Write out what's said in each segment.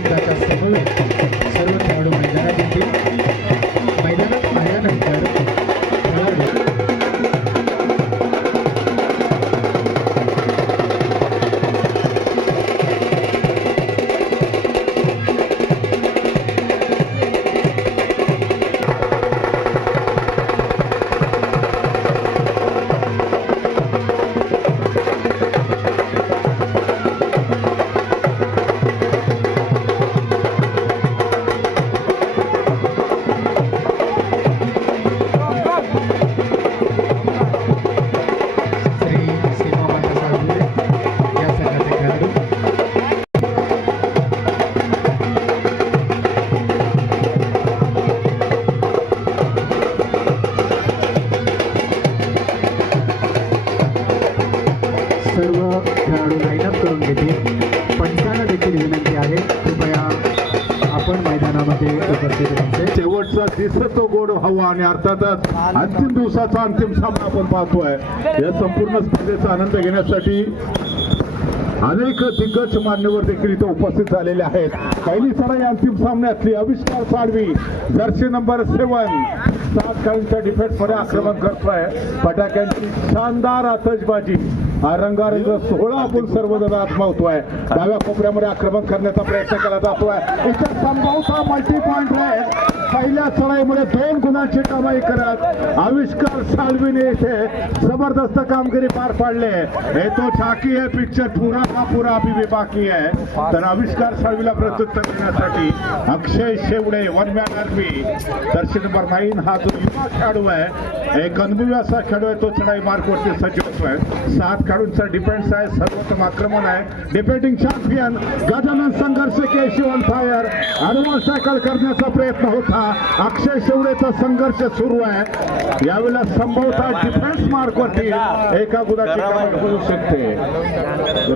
संगीताच्या समवेत सर्व खेळाडू मैदानात येतील. मैदानात आल्यानंतर खेळाडू लाईनअप करून घेतील. पंचांना देखील विनंती आहे, कृपया आपण मैदानामध्ये उपस्थित राहायचे. शेवटचा दिसतो गोड हवा आणि अर्थातच अंतिम दिवसाचा अंतिम सामना आपण पाहतोय. या संपूर्ण स्पर्धेचा आनंद घेण्यासाठी अनेक दिग्गज मान्यवर देखील इथे उपस्थित झालेले आहेत. पहिली सराई अंतिम सामन्यातली आविष्कार साळवी जर्सी नंबर 7 7 खेळाडूंच्या डिफेन्समध्ये आक्रमण करतोय. फटाक्यांची शानदार आतषबाजी रंगारंग सोहळा आपण सर्वजण आजमावतोय. डाव्या कोपऱ्यामध्ये आक्रमण करण्याचा प्रयत्न केला जातोय. इथे संभवता मल्टी पॉइंट आहे. पहिल्या चढाईमध्ये 2 गुणांची कमाई करत आविष्कार साळवीने इथे जबरदस्त कामगिरी पार पाडले. हे तो झाकी है पिक्चर पूरा का पूरा अभी भी बाकी है. तर आविष्कार साळवीला प्रत्युत्तर देण्यासाठी Akshay Shevade one man army jersey number 9 हा जो युवा खेळाडू आहे, एक अनुभवी असा खेळाडू आहे, तो चढाई मार्कवरती सज्ज होतोय. 7 खेळाडूंचा डिफेन्स आहे, सर्वोत्तम आक्रमण आहे. डिफेंडिंग चॅम्पियन गजानन संघर्ष Keshav on fire advance tackle करण्याचा प्रयत्न होता. अक्षय शेवडेचा संघर्ष सुरू आहे. यावेळेला संभवतः डिफेन्स मार्कवरती एका गुणाची कमाई होऊ शकते.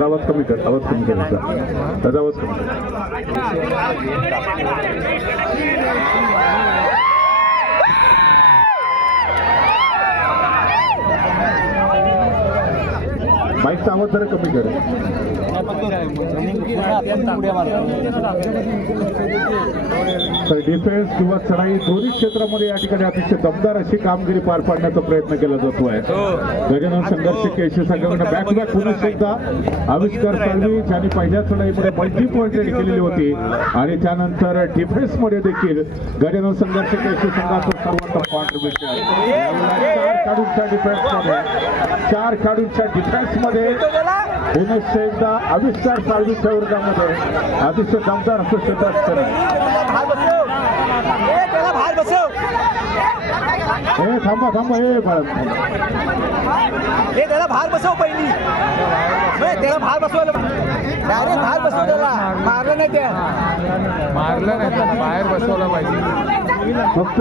आवाज कमी कर, आवाज कमी करायचा, त्याचा आवाज कमी कर. माईकचा आवाज जरा कमी कर. डिफेन्स किंवा चढाई दोन्ही क्षेत्रामध्ये या ठिकाणी अतिशय दमदार अशी कामगिरी पार पाडण्याचा प्रयत्न केला जातो आहे. गजानन संघर्ष केशव संघाकडे बॅक टू बॅक पुन्हा एकदा आविष्कार साळवी ज्यांनी पहिल्या चढाईमध्ये मल्टी पॉइंट रेड केलेली होती आणि त्यानंतर डिफेन्समध्ये देखील गजानन संघर्ष केशव संघाचं सर्वोत्तम कॉन्ट्रीब्युशन. 4 खेळाडूंच्या डिफेन्समध्ये पुन्हा एकदा आविष्कार साळवीच्या वर्गामध्ये अतिशय दमदार असं क्षेत्र हे थांबा थांबा हे त्याला बाहेर बसव. पहिली त्याला बाहेर बसवलं, डायरेक्ट बाहेर बसव. त्याला मारलं नाही, त्या मारलं नाही, त्याला बाहेर बसवलं पाहिजे. फक्त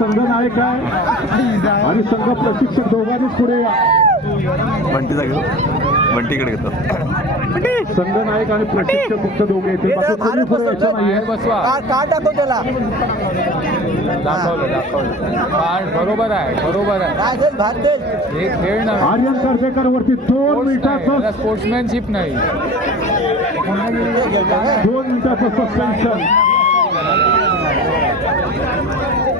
संघ नायक आहे आणि संघ प्रशिक्षक दोघांनीच पुढे या. बंटीकडे घेतो. संघ नायक आणि प्रशिक्षक फक्त दोघे येते. बाहेर बसवा. कार्ड दाखव त्याला. दाखवलं कार्ड बरोबर आहे, बरोबर आहे. हे खेळ ना, आर्यन कर्जेकर वरती 2 मिनिटाचं स्पोर्ट्समॅनशिप नाही. 2 मिनिटाचं सस्पेन्शन.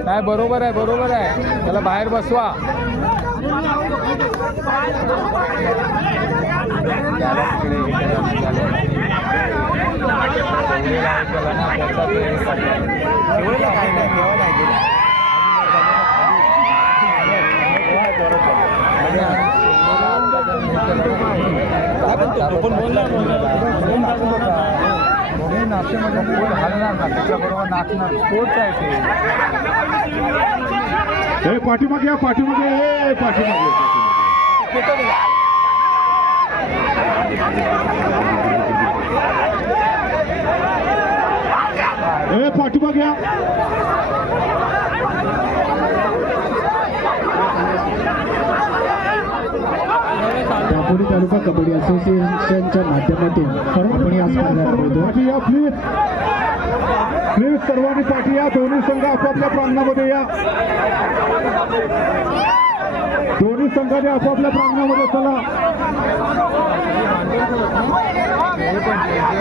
काय बरोबर आहे, बरोबर आहे. त्याला बाहेर बसवा. नाश्यामध्ये पोट हलणार ना, त्याच्याबरोबर नाचणार. स्पोर्ट्स आहे ते. पाठीमागे या, पाठीमागे पाठीमागे पाठीमागे या. दापोली तालुका कबड्डी असोसिएशनच्या माध्यमातून आपण या स्पर्धा प्लीज सर्वांनी पाठी या. दोन्ही संघ आपापल्या प्रांगणामध्ये या. दोन्ही संघाने आपापल्या प्रांगणामध्ये चला.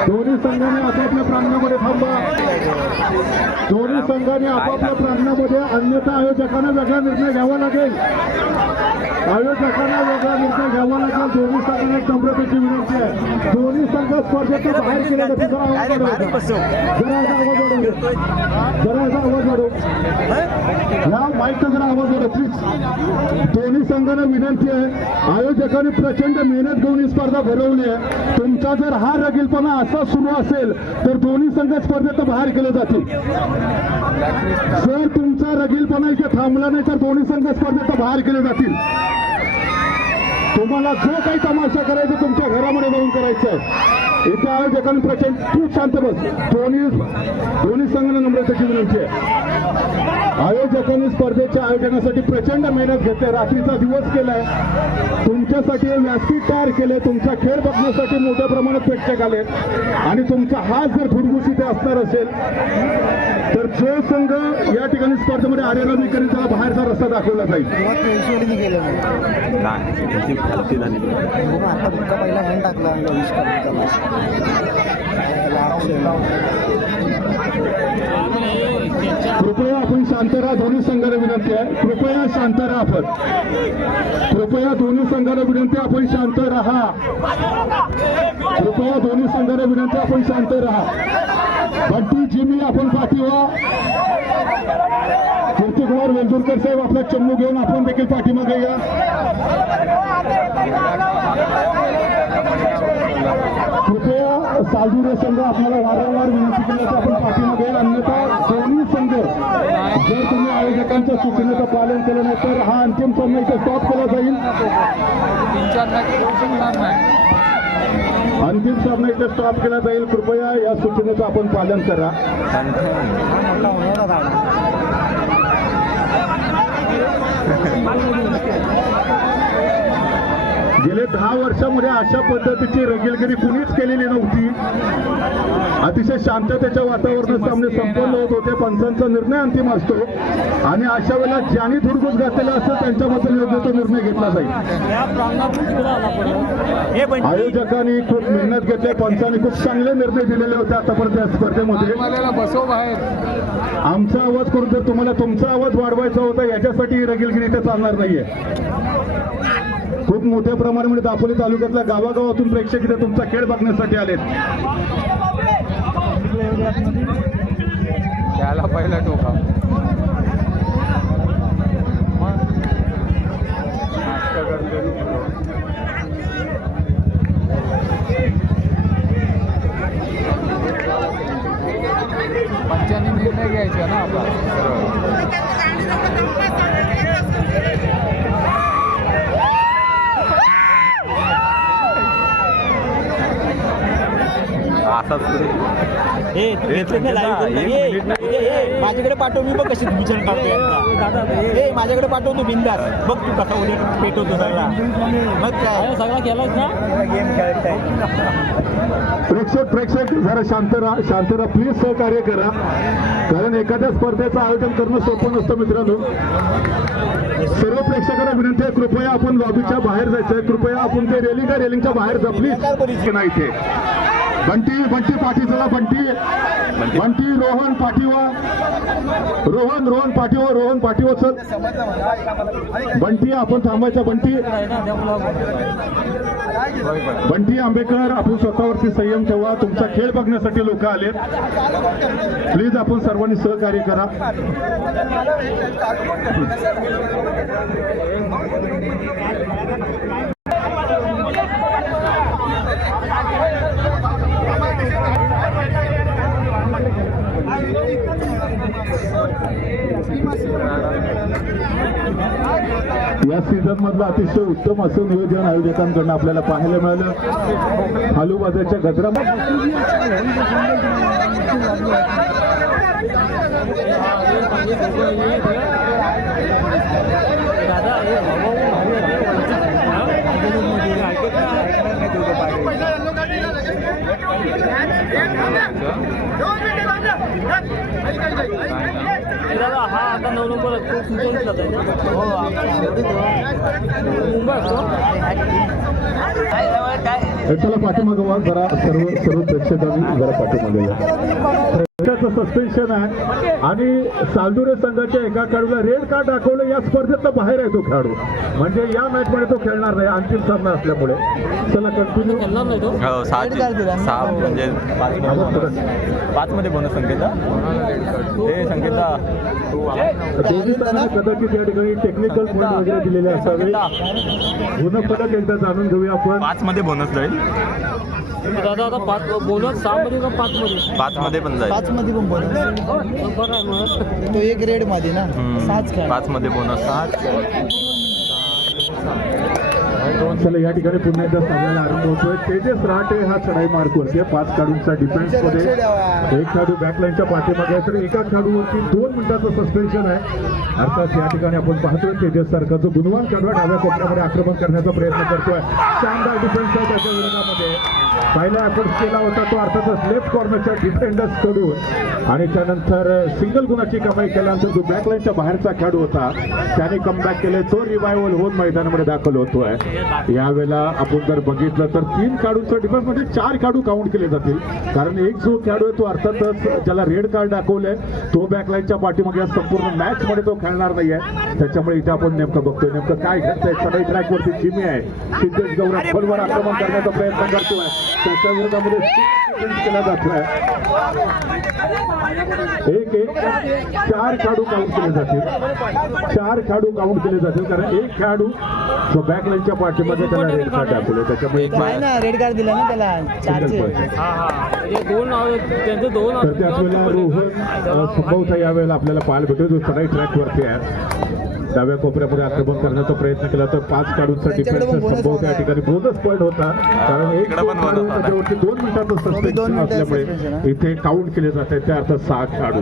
दोन्ही संघाने आपापल्या प्रांगणामध्ये थांबा. दोन्ही संघाने आपापल्या प्रांगणामध्ये, अन्यथा आयोजकांना वेगळा निर्णय घ्यावा लागेल. आयोजकांना वेगळा निर्णय घ्यावा लागेल. दोन्ही संघांना एक नम्रतेची विनंती आहे. दोन्ही संघ स्पर्धेतून बाहेर केले जाते. जरा आवाज वाढव. या माईकचा जरा आवाज वाढव प्लीज. दोन्ही संघांना विनंती आहे. आयोजकांनी प्रचंड मेहनत घेऊन ही स्पर्धा भरवली आहे. तुमचा जर हा रगीलपणा असा सुरू असेल तर दोन्ही संघ स्पर्धेत बाहेर केले जातील. जर तुमचा रगीलपणा इथे थांबला नाही तर दोन्ही संघ स्पर्धेत बाहेर केले जातील. तुम्हाला जो काही तमाशा करायचा तुमच्या घरामध्ये जाऊन करायचं आहे. इथे आयोजकांनी प्रचंड, तू शांत बस. दोन्ही संघांना नम्रतेची विनंती आहे. आयोजकांनी स्पर्धेच्या आयोजनासाठी प्रचंड मेहनत घेतली. रात्रीचा दिवस केलाय. तुमच्यासाठी हे व्यासपीठ तयार केले. तुमचा खेळ बघण्यासाठी मोठ्या प्रमाणात प्रेक्षक आले आणि तुमचा हात जर धुडगुस इथे असणार असेल तर जो संघ या ठिकाणी स्पर्धेमध्ये आरेरावी करेल त्याला बाहेरचा रस्ता दाखवला जाईल. पहिला हँड टाकला कृपया आपण शांत राहा. दोन्ही संघाला विनंती आहे. कृपया शांत राहा. आपण कृपया दोन्ही संघाला विनंती आहे. आपण शांत राहा. कृपया दोन्ही संघाला विनंती आहे. आपण शांत राहा. बंटी जिमी आपण पाठीवा. कीर्तिकुमार वेंदुरकर साहेब आपला चमू घेऊन आपण देखील पाठीमागे या. कृपया सालजुरे संघ आपल्याला वारंवार विनंती केल्याचं आपण पाठीमागे येईल. अन्यथा दोन्ही संघ जर तुम्ही आयोजकांच्या सूचनेचं पालन केलं नाही तर हा अंतिम सामना इथे स्टॉप केला जाईल. 3-4 मॅच खेळू शकणार नाही. अंतिम सामना इथे स्टॉप केला जाईल. कृपया या सूचनेचं आपण पालन करा. गेले 10 वर्षामध्ये अशा पद्धतीची रगीलगिरी कुणीच केलेली नव्हती. अतिशय शांततेच्या वातावरणात सामने संपन्न होत होते. पंचांचा निर्णय अंतिम असतो आणि अशा वेळेला ज्यांनी धुडगूस घातलेला असतो त्यांच्याबद्दल योग्य तो निर्णय घेतला जाईल. आयोजकांनी खूप मेहनत घेतली. पंचांनी खूप चांगले निर्णय दिलेले होते आतापर्यंत या स्पर्धेमध्ये. मला बसव बाहेर. आमचा आवाज करून जर तुम्हाला तुमचा आवाज वाढवायचा होता याच्यासाठी ही रगीलगिरी इथे चालणार नाहीये. खूप मोठ्या प्रमाणामध्ये दापोली तालुक्यातल्या गावागावातून प्रेक्षक इथे तुमचा खेळ बघण्यासाठी आलेत. त्याला पहिला टोका. पंचांनी निर्णय घ्यायचा ना आपला. माझ्याकडे पाठव. मी बघ कशी विचार करतो. माझ्याकडे पाठव तू बिंदास. बघ तू कसा उलट पेटवतो सगळा. मग काय सगळा केलाच ना गेम खेळताय. प्रेक्षक जरा शांत राहा प्लीज. सहकार्य करा. कारण एखाद्या स्पर्धेचं आयोजन करणं सोपं नसतं मित्रांनो. सर्व प्रेक्षकांना विनंती आहे कृपया आपण लॉबीच्या बाहेर जायचंय. कृपया आपण ते रेलिंगच्या बाहेर जा प्लीज. नाही ते बंटी पाठी चला. बंटी रोहन पाठीवा. रोहन पाठीवा चल. बंटी आपण थांबायचं. बंटी आंबेकर आपण स्वतःवरती संयम ठेवा. तुमचा खेळ बघण्यासाठी लोक आलेत. प्लीज आपण सर्वांनी सहकार्य करा. या सीझन मधलं अतिशय उत्तम असं नियोजन आयोजकांकडून आपल्याला पाहायला मिळालं. हालूबाजाच्या गजरा हा आता 9 नंबर असतो तुमच्या जात आहे ना हो मुंबई असतो चला पाठीमागं व्हा जरा सर्व प्रेक्षकांनी जरा पाठीमागे या. त्याचं सस्पेन्शन आहे आणि सालदुरे संघाच्या एका खेळाडूला रेड कार्ड दाखवलं. या स्पर्धेतला बाहेर आहे तो खेळाडू, म्हणजे या मॅच मध्ये तो खेळणार नाही अंतिम सामना असल्यामुळे. चला कंटिन्यू. खेळणार नाही तो हो 6 म्हणजे 5 मध्ये बोनस संकेता ते संकेता दोन्ही संघांना कदाचित या ठिकाणी टेक्निकल पॉईंट वगैरे दिलेले असावे. गुणफलक एकदा जाणून घेऊया आपण. 5 मध्ये बोनस जाईल. दादा आता 5 बोनस 6 मध्ये का 5 मध्ये 5 मध्ये पण जाईल. 5 मध्ये पण बोनस बरं आहे मग तो एक रेड मध्ये ना 6 खेळ 5 मध्ये बोनस. चला या ठिकाणी पुन्हा एकदा सामन्याला आरंभ होतोय. तेजस राहटे हा चढाई मार्क वरती 5 खेळाडूंचा डिफेन्स मध्ये. एक खेळाडू बॅकलाईनच्या पाठीमागे आहे तर एका खेळाडूवरती 2 मिनिटाचं सस्पेन्शन आहे. अर्थात या ठिकाणी आपण पाहतोय तेजस सारखा जो गुणवान खेळाडू डाव्या कोपऱ्यामध्ये आक्रमण करण्याचा प्रयत्न करतोय. शानदार डिफेन्स आहे त्याच्या विरोधामध्ये. पहिला एफर्ट केला होता तो अर्थातच लेफ्ट कॉर्नरच्या डिफेंडर्स कडून आणि त्यानंतर सिंगल गुणाची कमाई केल्यानंतर जो बॅकलाईनच्या बाहेरचा खेळाडू होता त्याने कमबॅक केले. तो रिवायवल होऊन मैदानामध्ये दाखल होतोय. यावेळेला आपण जर बघितलं तर 3 खेळाडूंच्या डिफेन्स मध्ये 4 खेळाडू काउंट केले जातील, कारण एक जो खेळाडू आहे तो अर्थातच ज्याला रेड कार्ड दाखवलंय तो बॅकलाईनच्या पाठीमागे संपूर्ण मॅच मध्ये तो खेळणार नाहीये. त्याच्यामुळे इथे आपण नेमकं बघतोय नेमकं काय घडतंय. चढाई ट्रॅक वरती जिमी आहे. सिद्धेश गौरव खोलवर आक्रमण करण्याचा प्रयत्न करतोय. त्याच्या विरोधामध्ये केला जातोय. 4 खेळाडू काउंट केले जातील. 4 खेळाडू काउंट केले जातील कारण एक खेळाडू जो बॅकलाईनच्या पाठीमध्ये त्याला रेड कार्ड दाखवलं त्याच्यामुळे नाही ना रेड कार्ड दिला ना त्याला 4चे. म्हणजे 2 नाव त्यांचे 2 तर त्याच वेळेला रोहन संभवता यावेळेला आपल्याला पाहायला भेटतो जो चढाई ट्रॅक वरती आहे. डाव्या कोपऱ्यामध्ये आक्रमण करण्याचा प्रयत्न केला तर 5 खेळाडूंचा डिफेन्स संभवता या ठिकाणी बोनस पॉईंट होता कारण एक खेळाडू त्याच्यावरती 2 मिनिटाचं सस्पेन्शन असल्यामुळे इथे काउंट केले जात आहे. त्या अर्थात 6 खेळाडू.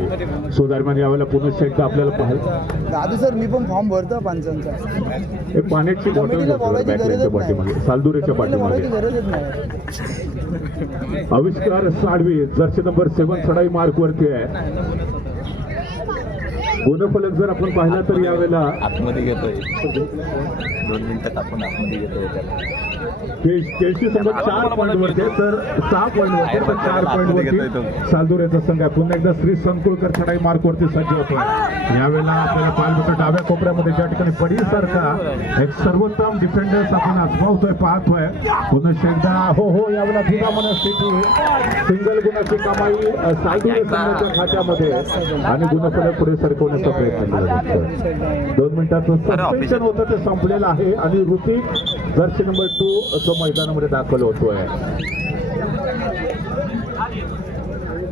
सो दरम्यान यावेळेला पुन्हा एकदा आपल्याला पाहायला दादू सर मी पण फॉर्म भरतो पंचांचा. हे पाण्याची बॉटल बॅकलाईनच्या पाठीमागे सालदुरेच्या पाठीमागे. गरजच नाही. आविष्कार साळवी जर्सी नंबर 7 चढाई मार्क वरती आहे. गुणफलक जर आपण पाहिला तर यावेळेला आतमध्ये घेतोय 2 मिनिटात आपण आतमध्ये घेतोय. केळशी संघ 4 पॉईंट वरती तर 6 पॉईंट वरती तर 4 पॉईंट वरती सालदुरेचा संघ आहे. पुन्हा एकदा श्री संकुळकर चढाई मार्क वरती सज्ज होतोय. यावेळेला आपल्याला पाहायला होतं डाव्या कोपऱ्यामध्ये ज्या ठिकाणी पडीसारखा एक सर्वोत्तम डिफेंडर्स आपण आजमावतोय पाहतोय. पुन्हा एकदा हो यावेळेला धुरा मनस्थिती सिंगल गुणाची कमाई सालदुरे संघाच्या खात्यामध्ये आणि गुणफलक पुढे सरकवण्याचा प्रयत्न केला जातोय. 2 मिनिटाचं सस्पेन्शन होतं ते संपलेलं आहे आणि ऋतिक जर्सी नंबर 2 तो मैदानामध्ये दाखल होतोय.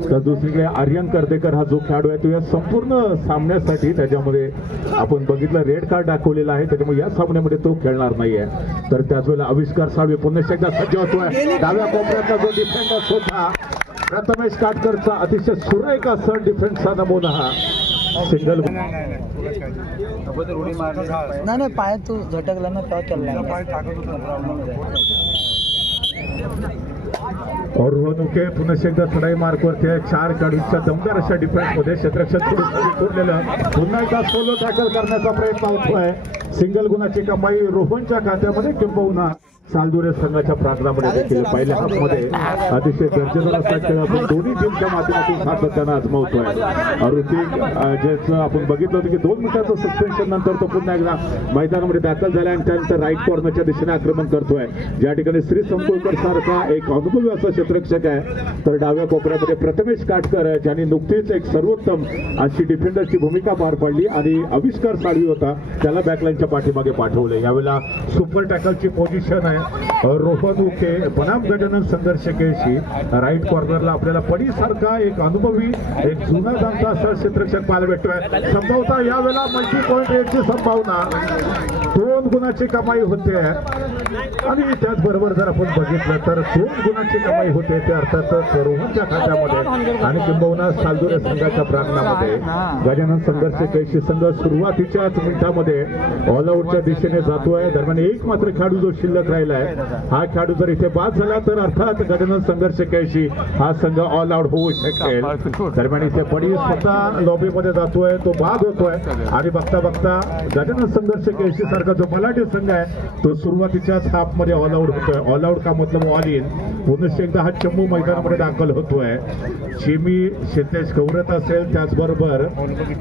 तर दुसरीकडे आर्यन कर्देकर हा जो खेळाडू आहे तो या संपूर्ण सामन्यासाठी त्याच्यामध्ये आपण बघितलं रेड कार्ड दाखवलेला आहे त्याच्यामुळे या सामन्यामध्ये तो खेळणार नाहीये. तर त्याच वेळेला आविष्कार साळवे पुन्हा एकदा सज्ज होतोय. डाव्या कोपऱ्याचा जो डिफेंडर होता प्रथमेश काटकरचा अतिशय सुरेख असा डिफेन्सचा नमुना हा सिंगल. नाही पायात तो झटकला ना तेव्हा त्याला और रोहनुके पुन्हा एकदा चढाई मार्क वरती आहे. 4 खेळाडूंच्या दमदार अशा डिफेन्स मध्ये क्षेत्ररक्षक सोडलेलं पुन्हा एकदा सोलो टॅकल करण्याचा प्रयत्न होतोय. सिंगल गुणाची कमाई रोहनच्या खात्यामध्ये किंबहुना सालदुरे संघाच्या प्रांगणामध्ये देखील पहिल्या हाफमध्ये अतिशय दर्जेदार असा खेळ आपण दोन्ही टीमच्या माध्यमातून सातत्यानं आजमावतोय. ऋतिक ज्याचं आपण बघितलं होतं की 2 मिनिटाचं सस्पेन्शन नंतर तो पुन्हा एकदा मैदानामध्ये दाखल झाला आणि त्यानंतर राईट कॉर्नरच्या दिशेने आक्रमण करतोय. ज्या ठिकाणी श्री संकुळकर सारखा एक अनुभवी असा क्षेत्ररक्षक आहे तर डाव्या कोपऱ्यामध्ये प्रथमेश काटकर आहे ज्यांनी नुकतीच एक सर्वोत्तम अशी डिफेंडरची भूमिका पार पाडली आणि आविष्कार साळवी होता त्याला बॅकलाईनच्या पाठीमागे पाठवले. यावेळेला सुपर टॅकलची पोझिशन आहे. रोहन उके बनाम गजानन संघर्ष केळशी राईट कॉर्नरला आपल्याला पडीसारखा एक अनुभवी एक जुना जाणता असा क्षेत्ररक्षक पाहायला भेटतोय. संभवता यावेळेला मल्टी पॉईंट रेटची संभावना 2 2 गुणाची कमाई होते आणि त्याचबरोबर जर आपण बघितलं तर 2 गुणाची कमाई होते ते अर्थातच रोहनच्या खात्यामध्ये आणि किंबहुना सालदुरे संघाच्या प्रांगणामध्ये. गजानन संघर्ष कैशी संघ सुरुवातीच्याच मिनिटामध्ये ऑल आउटच्या दिशेने जातोय. दरम्यान एक मात्र खेळाडू जो शिल्लक राहिला आहे, हा खेळाडू जर इथे बाद झाला तर अर्थात गजानन संघर्ष कैशी हा संघ ऑल आउट होऊ शकेल. दरम्यान इथे बडी स्वतः लॉबीमध्ये जातोय, तो बाद होतोय आणि बघता बघता गजानन संघर्ष कैशी सारखा जो मलाठी संघ आहे तो सुरुवातीच्याच हाफ मध्ये ऑल आउट होतोय. ऑल आउट का मतलब ऑल इन. पुन्हा एकदा हा चंबू मैदानामध्ये दाखल होतोय. चिमी सिद्धेश गौरत असेल, त्याचबरोबर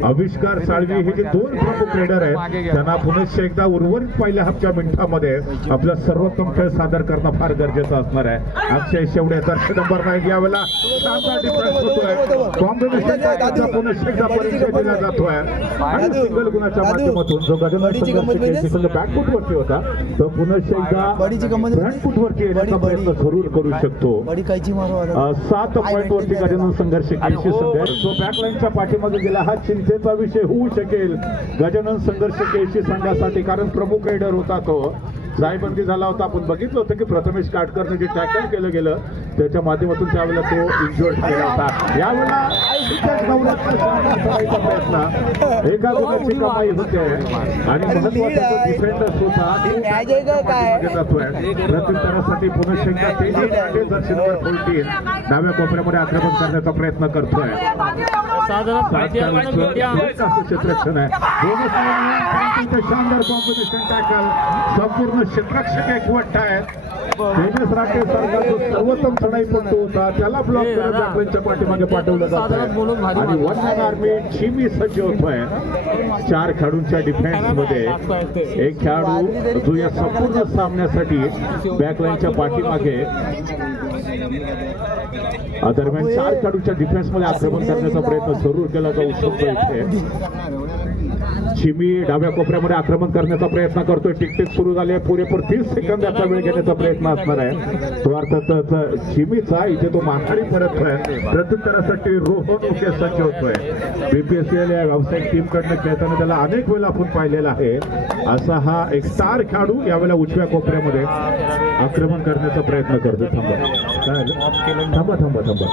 आविष्कार साळवी हे जे 2 प्रमुख रेडर आहेत त्यांना पुन्हा एकदा उर्वरित पहिल्या हाफच्या मिनिटामध्ये आपला सर्वोत्तम खेळ सादर करणं फार गरजेचं असणार आहे. अक्षय शेवडे जर्सी नंबर 9 यावेळेला शानदार डिफेन्स होतोय. कॉम्बिनेशन टॅकलचा पुन्हा एकदा परिचय दिला जातोय आणि सिंगल गुणाच्या माध्यमातून जो गजानन संघर्ष बॅकफुट वरती होता तो पुन्हा एकदा फ्रंट वरती येण्याचा प्रयत्न जरूर करू शकतो. 7 पॉईंट वरती गजानन संघर्ष कैशी संघ जो बॅकलाईनच्या पाठीमागे गेला हा चिंतेचा विषय होऊ शकेल गजानन संघर्ष कैशी संघासाठी, कारण प्रमुख रायडर होता तो. जायबंदी झाला होता, आपण बघितलं होतं की प्रथमेश काटकरने जे टॅकल केलं गेलं त्याच्या माध्यमातून त्यावेळेला तो इंजर्ड केला होता. यावेळेला प्रयत्न एका गुणाची कमाई होते आणि महत्वाचा जो डिफेंडर्स होता जातोय प्रत्युत्तरासाठी पुन्हा एकदा तेजी जर्सी नंबर 14 डाव्या कोपऱ्यामध्ये आक्रमण करण्याचा प्रयत्न करतोय. क्षेत्ररक्षण आहे, शानदार कॉम्बिनेशन टॅकल, संपूर्ण क्षेत्ररक्षक एकवट आहेत. तेजस राठे सारखा जो सर्वोत्तम चढाईपटू होता त्याला ब्लॉक करत बॅकलाईनच्या पाठीमागे पाठवलं जात आहे आणि वन मॅन आर्मी चिमी सज्ज होतोय. 4 खेळाडूंच्या डिफेन्स मध्ये एक खेळाडू जो या संपूर्ण सामन्यासाठी बॅकलाईनच्या पाठीमागे दरम्यान 4 खेळाडूंच्या डिफेन्स मध्ये आक्रमण करण्याचा प्रयत्न जरूर केला जाऊ शकतो. इथे चिमी डाव्या कोपऱ्यामध्ये आक्रमण करण्याचा प्रयत्न करतोय. टिकटिक सुरू झाले, पुरेपूर 30 सेकंदाचा वेळ घेण्याचा प्रयत्न असणार आहे तो अर्थातच चिमीचा. इथे तो माघारी परततोय. प्रत्युत्तरासाठी रोहन उके सज्ज होतोय. बीपीएसएल या व्यावसायिक टीम कडनं खेळताना त्याला अनेक वेळा आपण पाहिलेला आहे. असा हा एक स्टार खेळाडू यावेळेला उजव्या कोपऱ्यामध्ये आक्रमण करण्याचा प्रयत्न करतो. थांबा थांबा थांबा थांबा.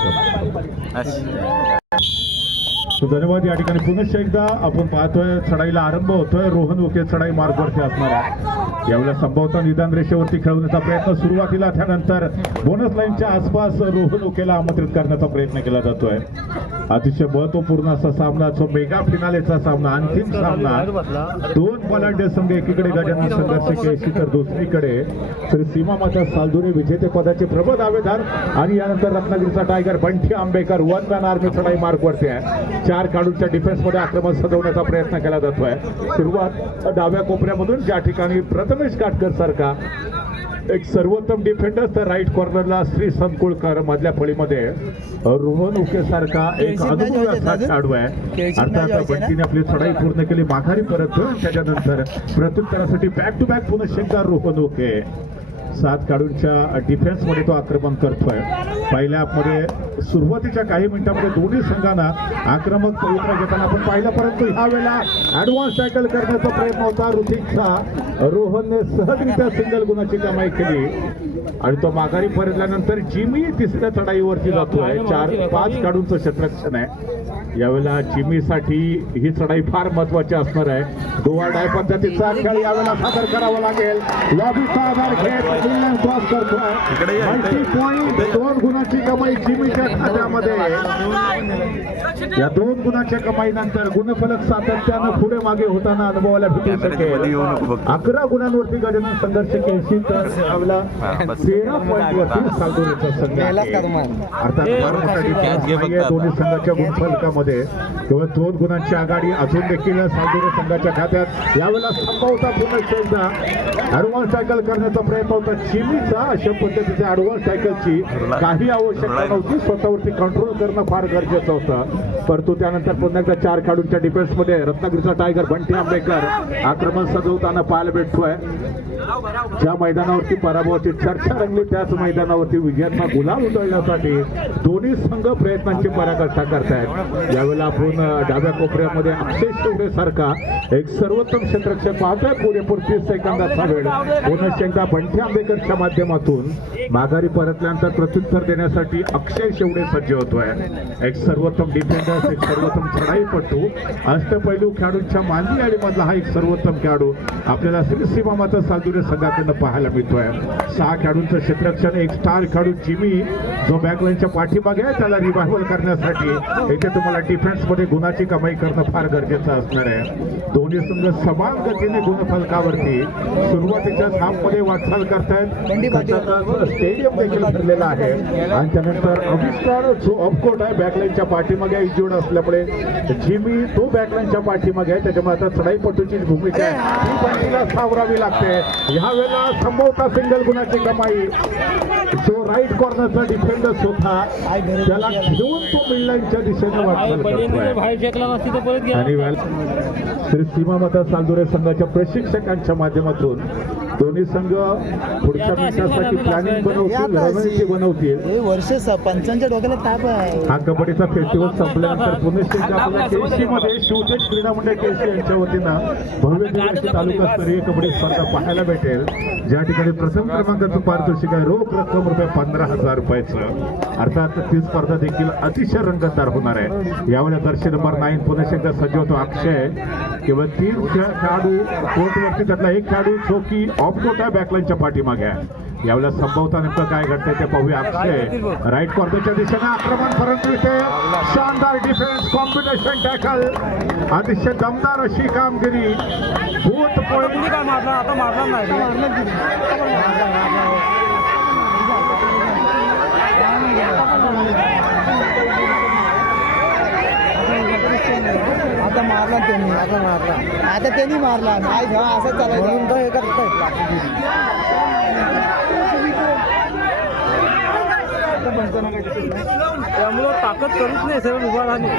धन्यवाद. या ठिकाणी पुन्हा एकदा आपण पाहतोय चढाईला आरंभ होतोय. रोहन उके चढाई मार्गवरती असणार आहे. यावेळेला संभवतः निदान रेषेवरती खेळवण्याचा प्रयत्न सुरुवातीला, त्यानंतर बोनस लाईनच्या आसपास रोहन उकेला आमंत्रित करण्याचा प्रयत्न केला जातोय. अतिशय महत्वपूर्ण असा सामना, जो मेगा फिनालेचा सामना, अंतिम सामना. 2 बलाढ्य संघ, एकीकडे गजानन संघर्ष कैशी तर दुसरीकडे श्री सीमा माता सालदुरे विजेते पदाचे प्रबळ दावेदार आणि यानंतर रत्नागिरीचा tiger Bunty Ambekar. One man army चढाई मार्गवरती आहे. 4 खेळाडूंच्या डिफेन्स मध्ये आक्रमण सजवण्याचा प्रयत्न केला जातोय. सुरुवात डाव्या कोपऱ्यामधून, ज्या ठिकाणी प्रथमेश काटकर सारखा एक सर्वोत्तम डिफेंडर, तर राईट कॉर्नरला श्री संकुळकर, मधल्या फळीमध्ये रोहन उके सारखा एक अनुभवी असा खेळाडू आहे. अर्थात बंटीने आपली चढाई पूर्ण केली, माघारी परततोय. त्याच्यानंतर प्रत्युत्तरासाठी बॅक टू बॅक पुन्हा एकदा रोहन उके 7 खेळाडूंच्या डिफेन्स मध्ये तो आक्रमण करतोय. पहिल्या हाफमध्ये सुरुवातीच्या काही मिनिटांमध्ये दोन्ही संघांना आक्रमक पवित्रा घेताना आपण पाहिलं, परंतु ह्या वेळेला ऍडव्हान्स टॅकल करण्याचा प्रयत्न होता ऋतिकचा. रोहनने सहजरित्या सिंगल गुणाची कमाई केली आणि तो माघारी परतल्यानंतर जिमी तिसऱ्या चढाईवरती जातोय. 4-5 खेळाडूंचं क्षेत्ररक्षण आहे. यावेळेला चिमीसाठी ही चढाई फार महत्वाची असणार आहे. डोवा डाय पद्धतीचा खेळ यावेळेला सादर करावा लागेल. लॉबीचा आधार घेत क्रॉस करतोय. मल्टी पॉइंट 2 गुणाची कमाई चिमीच्या खात्यामध्ये. या 2 गुणाच्या कमाईनंतर गुणफलक सातत्यानं पुढे मागे होताना अनुभवायला भेटू शकेल. 11 गुणांवरती गजानन संघर्ष कैशी तर यावेळेला 13 पॉइंट वरती सालदुरेचा संघ आहे. अर्थात दोन्ही संघाच्या गुणफलकामध्ये केवळ 2 गुणांची आघाडी अजून देखील सालदुरे संघाच्या खात्यात. यावेळेला संभवता पुन्हा एकदा ऍडव्हान्स टॅकल करण्याचा प्रयत्न होता चिमीचा. अशा पद्धतीच्या ऍडव्हान्स टॅकलची काही आवश्यकता नव्हती, स्वतःवरती कंट्रोल करणं फार गरजेचं होतं. परंतु त्यानंतर पुन्हा एकदा 4 खेळाडूंच्या डिफेन्स मध्ये रत्नागिरीचा टायगर बंटी आंबेकर आक्रमण सजवताना पाहायला भेटतोय. ज्या मैदानावरती पराभवाची चर्चा रंगली त्याच मैदानावरती विजयाचा गुलाल उधळण्यासाठी दोन्ही संघ प्रयत्नांची पराकाष्ठा करतायत. यावेळेला आपण डाव्या कोपऱ्यामध्ये अक्षय शेवडे सारखा एक सर्वोत्तम क्षेत्ररक्षक पाहतोय. पुरेपूर 30 सेकंदाचा वेळ पुन्हा एकदा बंटी आंबेकरच्या माध्यमातून माघारी परतल्यानंतर प्रत्युत्तर देण्यासाठी अक्षय शेवडे सज्ज होतोय. एक सर्वोत्तम डिफेंडर, एक सर्वोत्तम चढाईपटू, अष्टपैलू खेळाडूंच्या मानवी यादीमधला हा एक सर्वोत्तम खेळाडू आपल्याला श्री सीमा माता सालदुरे संघाकडनं पाहायला मिळतोय. 6 खेळाडूंचं क्षेत्ररक्षण, एक स्टार खेळाडू जिमी जो बॅकलाईनच्या पाठीमागे आहे त्याला रिव्हायवल करण्यासाठी इथे तुम्हाला डिफेन्स मध्ये गुणाची कमाई करणं फार गरजेचं असणार आहे. दोन्ही संघ समान गतीने गुणफलकावरती सुरुवातीच्या हाफमध्ये वाटचाल करतायत. स्टेडियम देखील ठरलेला आहे आणि त्यानंतर अविष्कार जो ऑफकोर्ट आहे बॅकलाईनच्या पाठीमागे इंजुर्ड असल्यामुळे जिमी तो बॅकलाईनच्या पाठीमागे आहे. त्याच्यामुळे आता चढाईपटूची भूमिका आहे ती बंटीला सावरावी लागते. ह्या वेळेला संभवता सिंगल गुणाची कमाई जो राईट कॉर्नरचा डिफेंडर होता त्याला घेऊन तो मिडलाईनच्या दिशेने वाटचाल करतोय. बाहेर फेकला नसती तर परत गेला. आणि श्री सीमा माता सालदुरे संघाच्या प्रशिक्षकांच्या माध्यमातून दोन्ही संघ पुढच्या मिनिटासाठी प्लॅनिंग बनवतील, रणनीती बनवतील. हे वर्ष 55 डोक्याला ताप आहे. हा कबड्डीचा फेस्टिवल संपल्यानंतर पुणे आपल्या केसीमध्ये शिवतेज क्रीडा मंडळ केसी यांच्या वतीनं भव्य दिवशी तालुकास्तरीय कबड्डी स्पर्धा पाहायला भेटेल. ज्या ठिकाणी प्रथम क्रमांकाचं पारितोषिक आहे रोख रक्कम ₹15,000 अर्थात ती स्पर्धा देखील अतिशय रंगतदार होणार आहे. यावेळेला जर्सी नंबर 9 पुणे शंकर सज्ज होतो अक्षय. केवळ 3 खेळाडू कोर्टवरती, त्यातला एक खेळाडू जो की ऑफकोर्ट आहे बॅकलाईनच्या पाठीमागे आहे. यावेळेला संभवता नेमकं काय घडतंय ते पाहूया. अक्षय राईट कॉर्नरच्या दिशेने आक्रमण, परंतु इथे शानदार डिफेन्स, कॉम्बिनेशन टॅकल, अतिशय दमदार अशी कामगिरी. बूट पॉईंट काय मारला आता मारला नाही. आता मारला त्यांनी, आता त्यांनी मारला नाही घ्या असं चालायचं तो हे करतोय. त्यामुळं ताकद करूच नाही, सरळ उभा राहणे.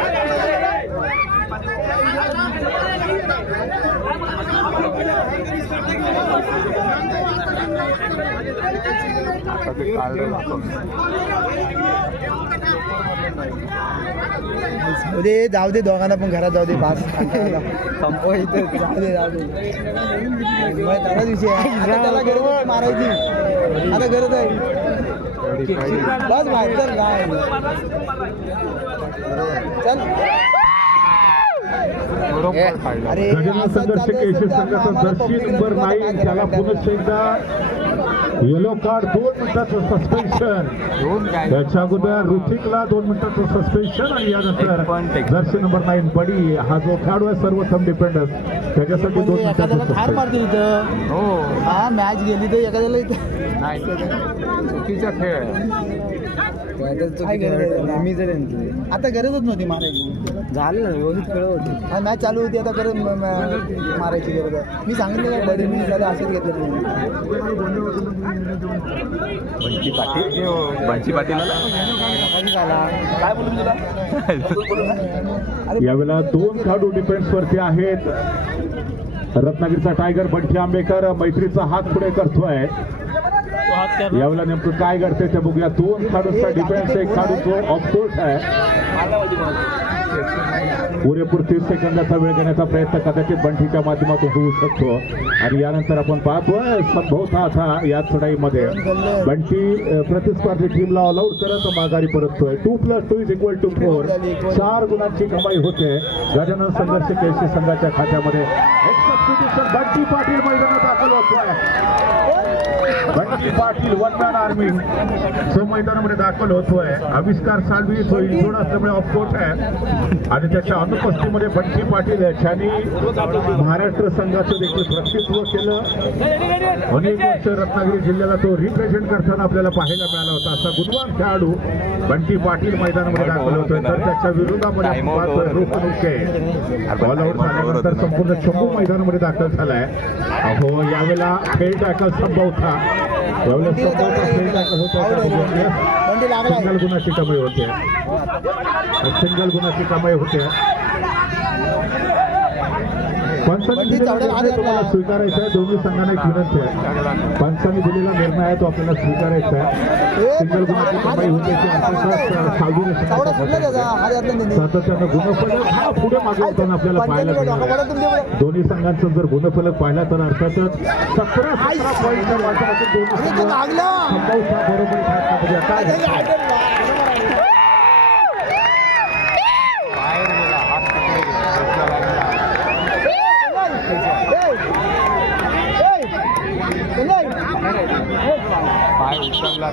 जाऊ दे दोघांना पण घरात जाऊ दे. बास संपव इथे. जाऊ दे त्यालाच विषय आहे. आता त्याला गरज आहे मारायची, आता गरज आहे बस बाहेर चल काय चल. अरे गजानन संघर्ष केसी संघाचा जर्सी नंबर 9 त्याला पुन्हा एकदा येलो कार्ड, 2 मिनिटाचं सस्पेन्शन. त्याच्या अगोदर ऋतिकला 2 मिनिटाचं सस्पेन्शन आणि यानंतर जर्सी नंबर 9 बडी हा जो खेळाडू आहे सर्वोत्तम डिफेंडर त्याच्यासाठी 2 मिनिटाचं ठार सस्पेन्शन. मारतील इथं. हा मॅच गेली तर एखाद्याला इथं चुकीचा खेळ आहे. आता गरजच नव्हती मारायची. झालं ना व्यवस्थित खेळ होती. हा मॅच चालू होती, आता गरज मारायची गरज आहे. मी सांगितलं काय बडी मी झालं असंच घेतलं. बंटी पाटील काय बोलून तुला. यावेळेला 2 खेळाडू डिफेन्स वरती आहेत. रत्नागिरीचा टायगर बंटी आंबेकर मैत्रीचा हात पुढे करतोय. यावेळेला नेमकं काय घडतंय ते बघूया. 2 खेळाडूंचा डिफेन्स, एक खेळाडू जो ऑफकोर्ट आहे. पुरेपूर 30 सेकंदाचा वेळ देण्याचा प्रयत्न कदाचित बंटीच्या माध्यमातून होऊ शकतो. आणि यानंतर आपण पाहतोय संभवतः आता या चढाईमध्ये बंटी प्रतिस्पर्धी टीमला ऑलआउट करत माघारी परततोय. 2+2 = 4. 4 गुणांची कमाई होते गजानन संघर्ष केसी संघाच्या खात्यामध्ये. बंटी पाटील मैदानात दाखल होतोय. Bunty Patil one man army जो मैदानामध्ये दाखल होतोय. आविष्कार साळवी जो इंजुर्ड असल्यामुळे ऑफकोर्ट आहे आणि त्याच्या अनुपस्थितीमध्ये बंटी पाटील यांनी महाराष्ट्र संघाचं देखील प्रतिनिधित्व केलं. अनेक वर्ष रत्नागिरी जिल्ह्याला तो रिप्रेझेंट करताना आपल्याला पाहायला मिळाला होता. असा गुणवान खेळाडू बंटी पाटील मैदानामध्ये दाखल होतोय. तर त्याच्या विरोधामध्ये रोहन उके ऑलआउट झाल्यानंतर संपूर्ण चंबू मैदानामध्ये दाखल झालाय. अहो यावेळेला फेल टॅकल संभवता सिंगल गुणाची कमाई होते. सिंगल गुणाची कमाई होते. पंचांनी दिलेला निर्णय तुम्हाला स्वीकारायचा आहे. दोन्ही संघांना एक विनंती आहे. पंचांनी दिलेला निर्णय आहे तो आपल्याला स्वीकारायचा आहे. सिंगल गुणाची कमाई होते सातत्यानं गुणफलक हा पुढे मागे होताना आपल्याला पाहायला मिळाला. दोन्ही संघांचा जर गुणफलक पाहिला तर अर्थातच 17 पॉईंटच्या माध्यमातून दोन्ही संघ संभवता बरोबर ठरण्यामध्ये आता बाहेर गेला हात पाय उचलला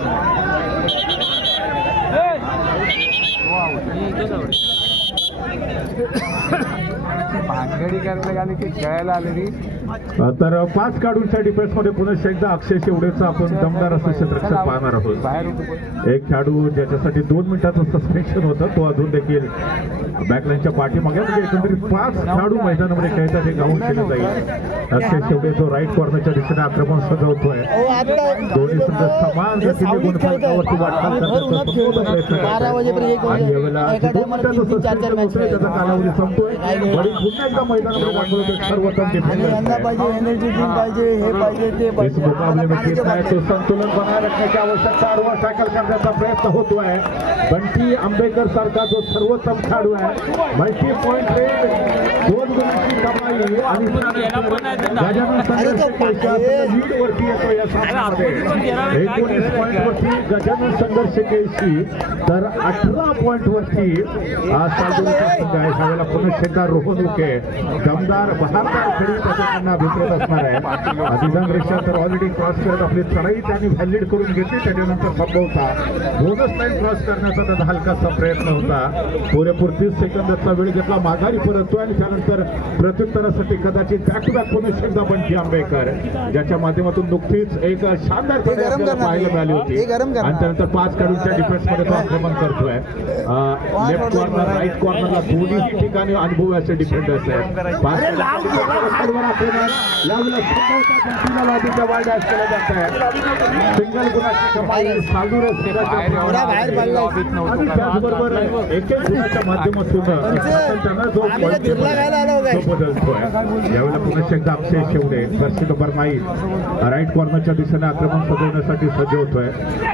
भानगडी करायला आली की खेळायला आलेली. तर 5 खेळाडूंच्या डिफेन्स मध्ये पुन्हा एकदा अक्षय शेवडेचं आपण दमदार असं क्षेत्ररक्षण पाहणार आहोत. बाहेर होतो एक खेळाडू ज्याच्यासाठी 2 मिनिटाचं सस्पेन्शन होतं तो अजून देखील बॅकलाईनच्या पाठीमागे म्हणजे एकंदरीत 5 खेळाडू मैदानामध्ये खेळतात हे गाऊन केलं जाईल. अक्षय शेवडे जो राईट कॉर्नरच्या दिशेने आक्रमण सजवतोय. दोन्ही संघ समान गतीने गुणफलकावरती वाटचाल करण्याचा संपूर्ण प्रयत्न करतोय. आणि यावेळेला 2 मिनिटाचं सस्पेन्शन होतंय त्याचा कालावधी संपतोय. वरील पुन्हा एकदा मैदानामध्ये दाखवलं सर्वोत्तम डिफेंडर एनर्जी ड्रिंक पाहिजे, हे पाहिजे, ते इस पाहिजे. मुकाबले में कितना है तो संतुलन बनाए रखने की आवश्यकता और टॅकल करण्याचा प्रयत्न होतोय. बंटी आंबेकर सारखा जो सर्वोत्तम खेळाडू आहे मल्टी पॉइंट रेट 2 गुणांची कमाई आणि गजानन लीड वरती येतो या सामन्यामध्ये. 19 पॉईंट वरती गजानन संघर्ष केशी तर 18 पॉईंट वरती सालदुरीचा संघ आहे. ह्यावेळेला पुन्हा एकदा रोहन उके दमदार बहारदार खेळी त्यांना अभिप्रेत असणार आहे. अधिदान रेषा तर ऑलरेडी क्रॉस करत आपली चढाई त्यांनी व्हॅलिड करून घेतली. त्याच्यानंतर संभवता बोनस लाईन क्रॉस करण्याचा त्याचा हलकासा प्रयत्न होता. पुरेपूर 30 सेकंदाचा वेळ घेतला, माघारी परततोय आणि त्यानंतर प्रत्युत्तरासाठी कदाचित बॅक टू बॅक पुन्हा एकदा बंटी आंबेकर ज्याच्या माध्यमातून नुकतीच एक शानदार खेळी आपल्याला पाहायला मिळाली होती. आणि त्यानंतर 5 खेळाडूंच्या डिफेन्स मध्ये तो आक्रमण करतोय. लेफ्ट कॉर्नर राईट कॉर्नरला दोन्ही ठिकाणी अनुभव असे डिफेंडर्स आहेत. 5 सिंगल गुणाची कमाई बाहेर पडला. आणि त्याचबरोबर एक गुणाच्या माध्यमातून बदलतोय. यावेळेला पुन्हा एकदा अक्षय शेवडे जर्सी नंबर 9 राईट कॉर्नरच्या दिशेने आक्रमण सजवण्यासाठी सज्ज होतोय.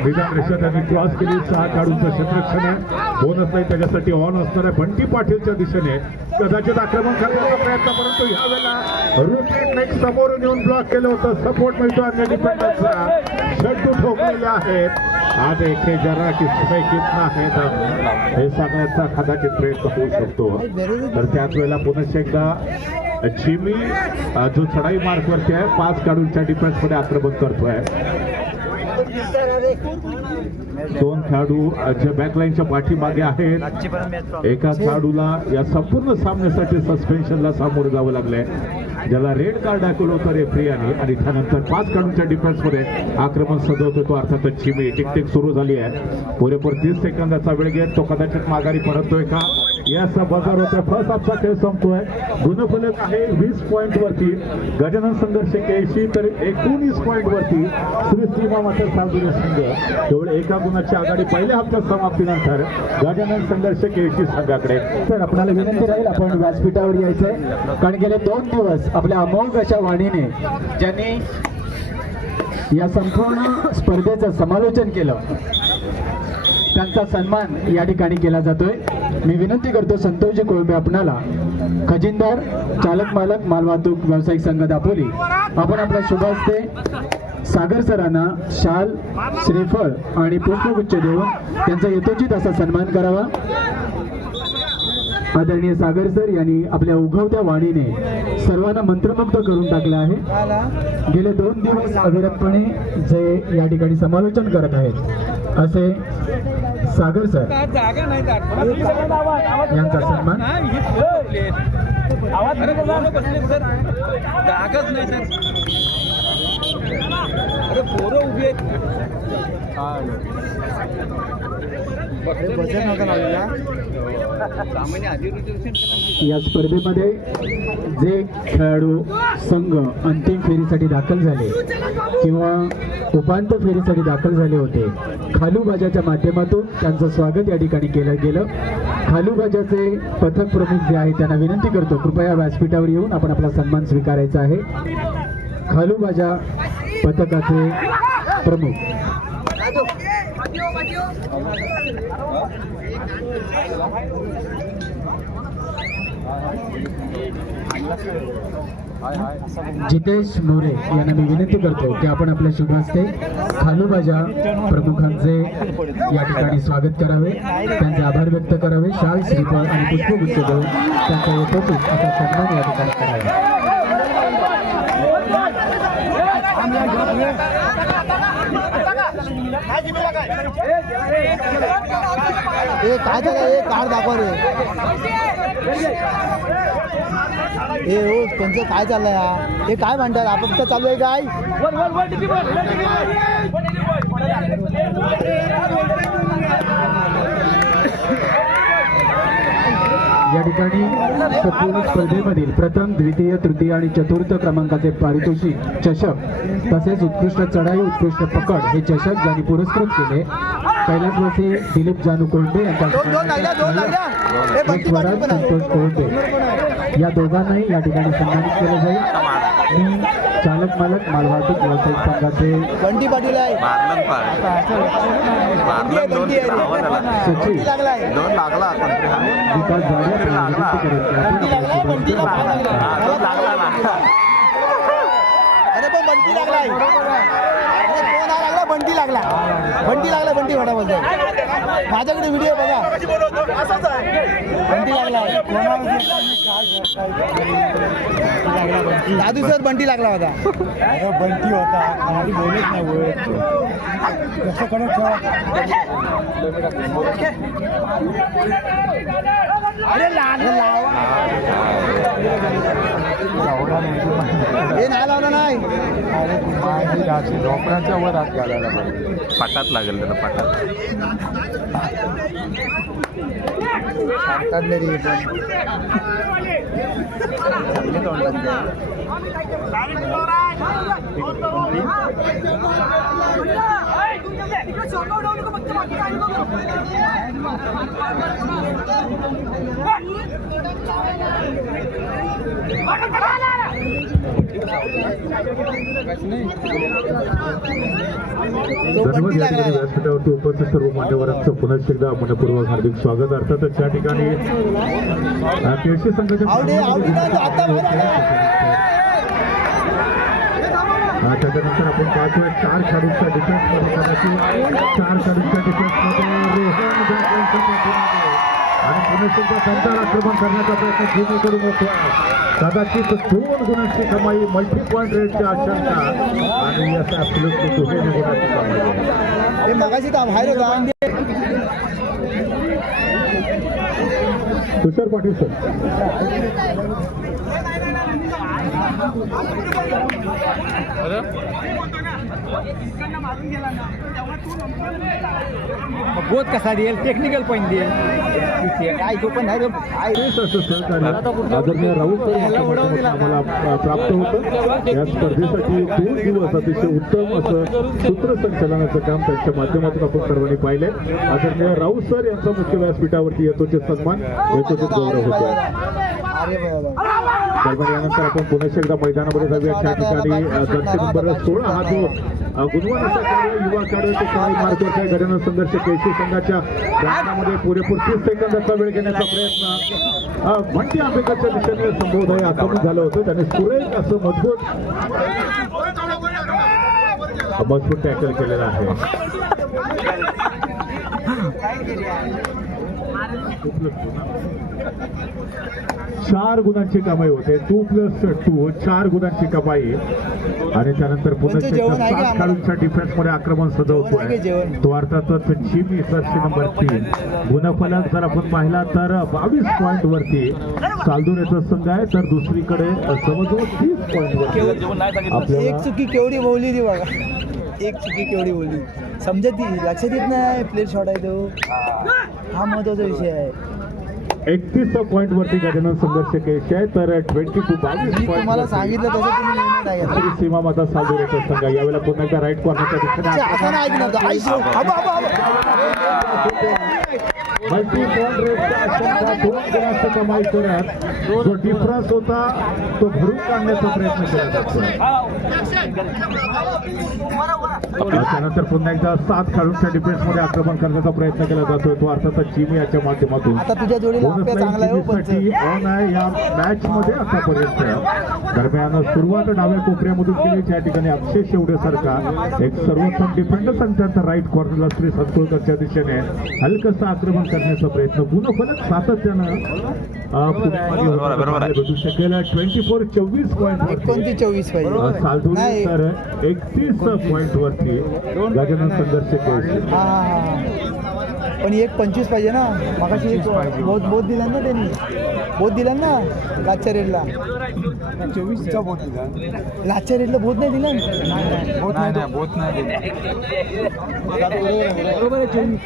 निदान रेषा त्यांनी क्रॉस केली. 6 खेळाडूंचं क्षेत्ररक्षण आहे. बोनस नाही त्याच्यासाठी ऑन असणार आहे. बंटी पाटीलच्या दिशेने कदाचित आक्रमण करण्याचा प्रयत्न, परंतु यावेळेला रुटीन नेक्स्ट समोरून येऊन ब्लॉक केलं होतं. सपोर्ट मिळतो अन्य डिफेंडरचा. षड्डू ठोकलेले आहेत. आज एके जरा की समय कितना है दम हे सांगण्याचा कदाचित प्रयत्न होऊ शकतो. तर त्याच वेळेला पुन्हा एकदा चिमी जो चढाई मार्कवरती आहे 5 खेळाडूंच्या डिफेन्स मध्ये आक्रमण करतोय. 2 खेळाडू जे बॅकलाईनच्या पाठीमागे आहेत. एका खेळाडूला या संपूर्ण सामन्यासाठी सस्पेन्शनला सामोरं जावं लागलंय, ज्याला रेड कार्ड दाखवलं होतं रेफ्रियाने. आणि त्यानंतर 5 खेळाडूंच्या डिफेन्समध्ये आक्रमण सजवतो तो अर्थातच चिमी. टिकटिक सुरू झाली आहे. पुरेपूर 30 सेकंदाचा वेळ घेत तो कदाचित माघारी परततोय का याचा बाजार होतोय. फर्स्ट हाफचा खेळ संपतोय. गुणफलक आहे 20 पॉईंट वरती गजानन संघर्ष केशी तर 19 पॉईंट वरती श्री सीमा माता सालदुरी संघ. केवळ एका गुणाची आघाडी पहिल्या हाफच्या समाप्तीनंतर गजानन संघर्ष केशी संघाकडे. तर आपल्याला विनंती राहील आपण व्यासपीठावर यायचंय, कारण गेले 2 दिवस आपल्या अमोघ अशा वाणीने ज्यांनी या संपूर्ण स्पर्धेचं समालोचन केलं त्यांचा सन्मान या ठिकाणी केला जातोय. मी विनंती करतो संतोषजी कोळंबे आपणाला खजिनदार चालक मालक मालवाहतूक व्यावसायिक संघ दापोली आपण आपल्या शुभ हस्ते सागर सरांना शाल श्रीफळ आणि पुष्पगुच्छ देऊन त्यांचा यथोचित असा सन्मान करावा. आदरणीय सागर सर यांनी आपल्या उगवत्या वाणीने सर्वांना मंत्रमुग्ध करून टाकलं आहे. गेले 2 दिवस अविरतपणे जे या ठिकाणी समालोचन करत आहेत असे सागर सर यांचा सन्मान. या स्पर्धेमध्ये जे खेळाडू संघ अंतिम फेरीसाठी दाखल झाले किंवा उपांत्य फेरीसाठी दाखल झाले होते. खालूबाजाच्या माध्यमातून त्यांचं स्वागत या ठिकाणी केलं गेलं. खालूबाजाचे पथक प्रमुख जे आहे त्यांना विनंती करतो, कृपया व्यासपीठावर येऊन आपण आपला सन्मान स्वीकारायचा आहे. खालूबाजा पथकाचे प्रमुख जितेश मोरे यांना मी विनंती करतो की आपण आपल्या शुभ हस्ते खालूबाजा प्रमुखांचे या ठिकाणी स्वागत करावे, त्यांचे आभार व्यक्त करावे, शाल श्रीफळ आणि पुष्पगुच्छ देऊन त्यांचा यथोचित असा सन्मान या ठिकाणी करावा. ए काय झालं, ए कार्ड दाखवा रे. ए हो त्यांचं काय चाललंय हा, हे काय म्हणतात आपण तर चालू आहे काय. या ठिकाणी संपूर्ण स्पर्धेमधील प्रथम, द्वितीय, तृतीय आणि चतुर्थ क्रमांकाचे पारितोषिक, चषक तसेच उत्कृष्ट चढाई, उत्कृष्ट पकड हे चषक ज्यांनी पुरस्कृत केले, कैलासवासी दिलीप जानू कोंडे यांच्या स्वराज संतोष कोंडे या दोघांनाही या ठिकाणी सन्मानित केलं जाईल. मी चालक मालक मालवाहतूक व्यावसायिक संघाचे बंटी पाटील आहे. सचिव विकास जाडे विनंती करेन की आपण अरे पण बंटी लागलाय, बंटी लागला, बंटी लागला, बंटी वाटा बोलतोय. माझ्याकडे व्हिडिओ बघा, बंटी लागलाय. दादू सर बंटी लागला होता. अरे बंटी होता, बोलत नाही कसं करत अरे हे नाही लावलं नाही. झोपड्यांच्या वर हात घालायला पाटात लागेल त्याला, पाटात काढले रे व्यासपीठावरती उपस्थित सर्व मान्यवरांचं पुन्हा एकदा मनपूर्वक हार्दिक स्वागत. अर्थातच या ठिकाणी केळशी संघाच्या त्याच्यानंतर आपण पाहतोय 4 खेळाडूंच्या डिफेन्समध्ये, 4 खेळाडूंच्या डिफेन्समध्ये रोहन आणि पुणे सुद्धा संचार आक्रमण करण्याचा प्रयत्न भूमीकडून होतोय. कदाचित 2 गुणांची कमाई, मल्टी पॉईंट रेटची आशंका आणि याचा ॲब्सोल्युटली दुहेरी गुणांची कमाई. हे मगाशी तर बाहेर होता. तुषार पाटील सर. बोध कसा देईल, टेक्निकल पॉईंट देईल काय, तो पण आहे असं सहकार्य आदरणीय राऊत आम्हाला प्राप्त होतं. या स्पर्धेसाठी 2 दिवस अतिशय उत्तम असं सूत्रसंचालनाचं काम त्यांच्या माध्यमातून आपण सर्वांनी पाहिले. आदरणीय राऊत सर यांचा मुख्य व्यासपीठावरती येतोचे सन्मान, याच्यातून गौरव होतो. दरम्यान यानंतर आपण पुन्हा एकदा मैदानामध्ये जाऊया. त्या ठिकाणी जर्सी नंबर 16 हा जो गुणवान असा खेळ युवा खेळाडूच्या खेळाडू मार्गावरचा घडवण्याचा संघर्ष केळशी संघाच्या मैदानामध्ये पुरेपूर 30 सेकंदाचा वेळ घेण्याचा प्रयत्न म्हणती आंबेकरच्या दिशेने संबोध आक्रमण झालं होतं. त्याने सुरेख असं मजबूत टॅकल केलेलं आहे. 4 गुणांची कमाई होते. 2+2 4 गुणांची कमाई. आणि त्यानंतर पुन्हा 7 खेळाडूंच्या डिफेन्स मध्ये आक्रमण सजवतोय तो अर्थातच जिमी जर्सी नंबर 3. गुणफलक जर आपण पाहिला तर 22 पॉईंट वरती सालदुरेचा संघ आहे, तर दुसरीकडे जवळजवळ 30 पॉईंट वरती. एक चुकी केवढी बोलली ती बघा, एक चुकी केवढी बोलली समजत ती लक्षात येत नाही. प्लेट शॉट आहे तो, हा महत्वाचा विषय आहे. 31 पॉईंट वरती गजानन संघर्ष केश आहे तर 22 मी तुम्हाला सांगितलं तसं तुम्ही निर्णय नाही घेतला. श्री सीमा माता सालुरेचा संघ यावेळेला पुन्हा एकदा राईट कॉर्नरच्या अच्छा, असं नाही ऐकलं होतं. आई शिव. आबा, आबा, आबा. मल्टी पॉईंट रेसच्या अशा 2 गुणांची कमाई करत जो डिफरन्स होता तो भरून काढण्याचा प्रयत्न केला जातो. त्यानंतर पुन्हा एकदा 7 खेळाडूंच्या डिफेन्समध्ये आक्रमण करण्याचा प्रयत्न केला जातोय तो अर्थातच चिमी याच्या माध्यमातून आता तुझ्या जोडीला आपल्या चांगला आहे हो पंच. ऑन आहे या मॅच मध्ये आतापर्यंत. दरम्यान सुरुवात डाव्या कोपऱ्यामधून केली ज्या ठिकाणी अक्षय शेवडेसारखा एक सर्वोत्तम डिफेंडर संघाचा राईट कॉर्नरला श्री संतोषकरच्या दिशेने हलकसा आक्रमण करण्याचा प्रयत्न गुणफलक सातत्यानं भेटू शकेल. 24-24 पॉईंट 29-24 पाहिजे. सालधुरी नाही. तर 31 पॉईंट वरती गजानन संघर्ष केस. हा हा हा. पण एक 25 पाहिजे ना. मगाशी एक बोध दिला ना त्यांनी. बोध दिला ना लाचच्या रेटला. 24चा बोध दिला. लाचच्या रेटला बोध नाही दिला.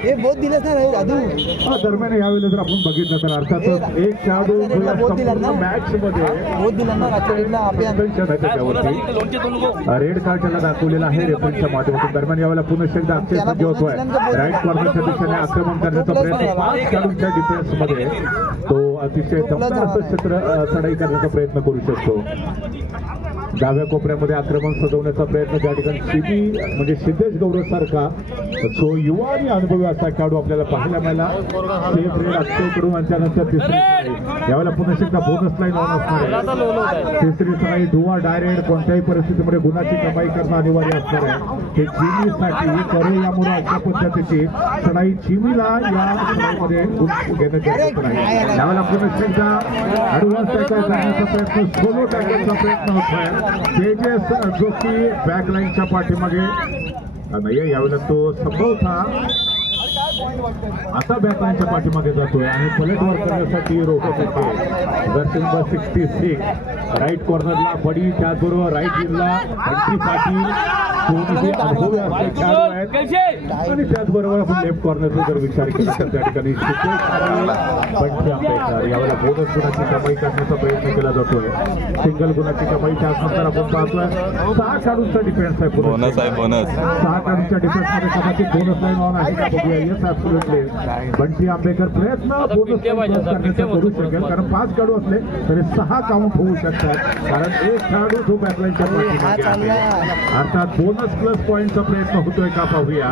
हे बोध दिलंच ना रे दादू. दरम्यान यावेळेला जर आपण बघितलं तर अर्थातच एक खेळाडू मॅच मध्ये बोध दिला ना लाचच्या रेटला. आपल्या रेड कार्ड त्याला दाखवलेला आहे रेफरीच्या माध्यमातून. दरम्यान यावेळेला पुन्हा एकदा अक्षय सज्ज होतोय राईट कॉर्नरच्या दिशेने आक्रमण करण्याचा प्रयत्न 5 खेळाडूंच्या डिफेन्स मध्ये तो अतिशय दमदार असं क्षेत्र चढाई करण्याचा प्रयत्न करू शकतो. डाव्या कोपऱ्यामध्ये आक्रमण सजवण्याचा प्रयत्न त्या ठिकाणी शिबी म्हणजे सिद्धेश गौरव सारखा जो युवा आणि अनुभवी असा खेळाडू आपल्याला पाहायला मिळाला. सेफ रेड अक्षय कडून आणि त्यानंतर तिसरी यावेळेला पुन्हा एकदा बोनस लाईन ऑन असणार आहे. तिसरी सराई दुवा डायरेक्ट कोणत्याही परिस्थितीमध्ये गुणाची कमाई करणं अनिवार्य असणार आहे. हे चिमीसाठी करे यामुळे अशा पद्धतीची चढाई चिमीला या चढाईमध्ये घेणं गरजेचं नाही. यावेळेला पुन्हा एकदा ऍडव्हान्स टॅकल करण्याचा प्रयत्न सोलो टॅकलचा प्रयत्न होतोय. तेजस जो की बॅकलाईनच्या पाठीमागे नाही यावेळेला तो संभवता आता बॅकलाईनच्या पाठीमागे जातोय आणि पलटवार करण्यासाठी रोखत होते. जर्सी नंबर 66 राईट कॉर्नरला बडी त्याचबरोबर राईट विंगला बंटी पाटील दोन्ही अनुभवी असलेले खेळाडू आहेत. आणि त्याचबरोबर आपण लेफ्ट कॉर्नरचा जर विचार केला तर त्या ठिकाणी बंटी आंबेडकर यावेळेला बोनस गुणाची कमाई करण्याचा प्रयत्न केला जातोय. सिंगल गुणाची कमाई त्याचनंतर आपण पाहतोय 6 खेळाडूंचा डिफेन्स आहे. बोनस आहे. 6 खेळाडूंच्या डिफेन्स मध्ये कदाचित बोनस लाईन ऑन आहे का बघूया. येस ऍब्सोल्युटली बंटी आंबेडकर प्रयत्न बोनस करण्याचा करू शकेल कारण 5 खेळाडू असले तरी 6 काउंट होऊ शकतात कारण एक खेळाडू जो बॅकलाईनच्या पाठीमागे आहे. अर्थात बोनस प्लस पॉईंटचा प्रयत्न होतोय का पाहूया.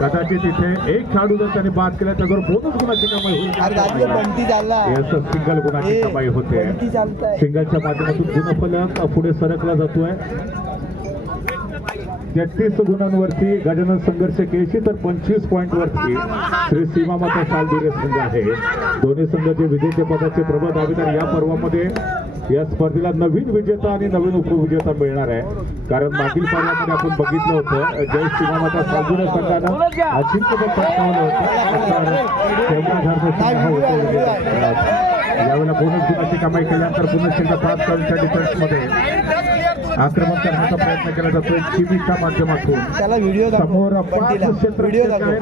कदाचित इथे एक खेळाडू जर त्याने बाद केला तर बोनस गुणाची कमाई होईल. बंटी चालला. सिंगल गुणाची कमाई होते. सिंगलच्या माध्यमातून गुणफलक पुढे सरकला जातोय. 33 गुणांवरती गजानन संघर्ष केशी तर 25 पॉईंट वरती श्री सीमा माता सालधुरे संघ आहे. दोन्ही संघ जे विजेतेपदाचे प्रबळ दावेदार या पर्वामध्ये या स्पर्धेला नवीन विजेता आणि नवीन उपविजेता मिळणार आहे कारण मागील पर्वामध्ये आपण बघितलं होतं जय सीमा माता सालधुरे संघानं अजिंक्यपद पटकावलं होतं. यावेळेला बोनस गुणाची कमाई केल्यानंतर पुन्हा एकदा 5 खेळाडूंच्या डिफेन्समध्ये आक्रमण करण्याचा प्रयत्न केला जातोय चिमीच्या माध्यमातून. समोर 5 क्षेत्र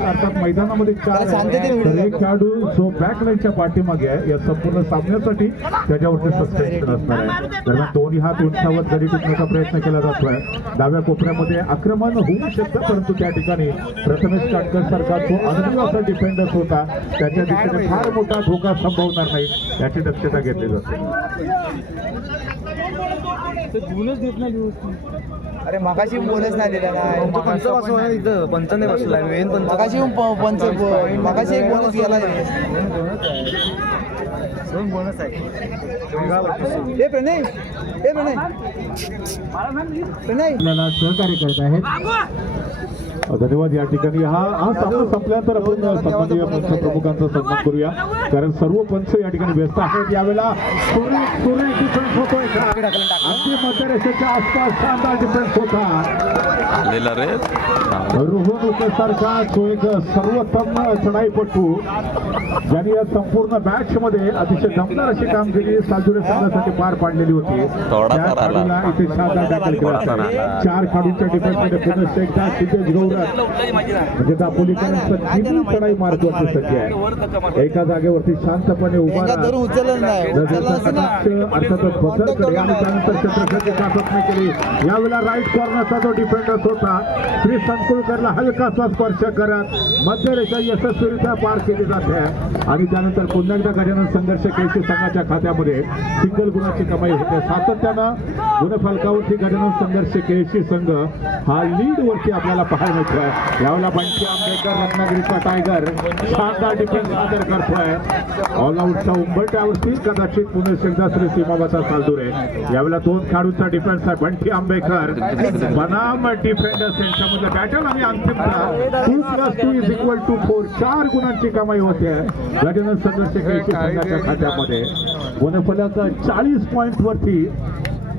अर्थात मैदानामध्ये 4 एक खेळाडू जो बॅकलाईनच्या पाठीमागे आहे या संपूर्ण सामन्यासाठी त्याच्यावरती सस्पेन्शन असणार आहे. दरम्यान दोन्ही हात उंचावत गडी टिकण्याचा प्रयत्न केला जातोय. डाव्या कोपऱ्यामध्ये आक्रमण होऊ शकतं परंतु त्या ठिकाणी प्रथमेश काटकर सारखा जो अनुभवी असा डिफेंडर्स होता त्याच्या दिशेने फार मोठा धोका संभवणार नाही याची दक्षता घेतली जाते. अरे मगाशी बोनस नाही दिला ना. पंच नाही बसला मगाशी मगाशी एक बोनस गेला. बोनस आहे. हे प्रणय आपल्याला सहकार्य करत आहेत. धन्यवाद. या ठिकाणी हा सामना संपल्यानंतर आपण सन्माननीय पंच प्रमुखांचा सन्मान करूया कारण सर्व पंच या ठिकाणी व्यस्त आहेत. यावेळेला डिफेन्स होतोय का अगदी मध्यरेषेच्या आसपास शानदार डिफेन्स होता. रोहन सारखा जो एक सर्वोत्तम चढाईपटू ज्यांनी या संपूर्ण मॅच मध्ये अतिशय दमदार अशी कामगिरी सालधुरे संघासाठी पार पाडलेली होती. त्या खेळाडूला इथे शानदार टॅकल केला. 4 खेळाडूंच्या डिफेन्स मध्ये पुन्हा एकदा सिद्धेश गौरव म्हणजे दापोलीकरांचा चढाई मार्गवरती सज्ज आहे. एका जागेवर वरती शांतपणे उभा एका धरून उचललं नाही उचललं असं ना अर्थातच बदलकडे आणि त्यानंतर छत्रपती चाचपणी केली. यावेळेला राईट कॉर्नरचा जो डिफेंडर होता श्री संकुलकरला हलकासा स्पर्श करत मध्यरेषा यशस्वीरित्या पार केली जाते आणि त्यानंतर पुन्हा एकदा गजानन संघर्ष केळशी संघाच्या खात्यामध्ये सिंगल गुणाची कमाई होते. सातत्यानं गुणफलकावरती गजानन संघर्ष केळशी संघ हा लीड वरती आपल्याला पाहायला मिळतोय. यावेळेला बंटी आंबेडकर रत्नागिरीचा टायगर शानदार डिफेन्स सादर करतोय. ऑलआउटच्या उंबरट्यावरती कदाचित पुन्हा एकदा श्री सीमाबाचा सालदुरे. यावेळेला दोन खेळाडूंचा डिफेन्स आहे. बंटी आंबेडकर बनाम डिफेंडर्स यांच्यामध्ये बॅटल आणि अंतिमता 2+2=4 4 गुणांची कमाई होते गजानन संघर्ष केळशी संघाच्या खात्यामध्ये. गुणफलक 40 पॉईंट वरती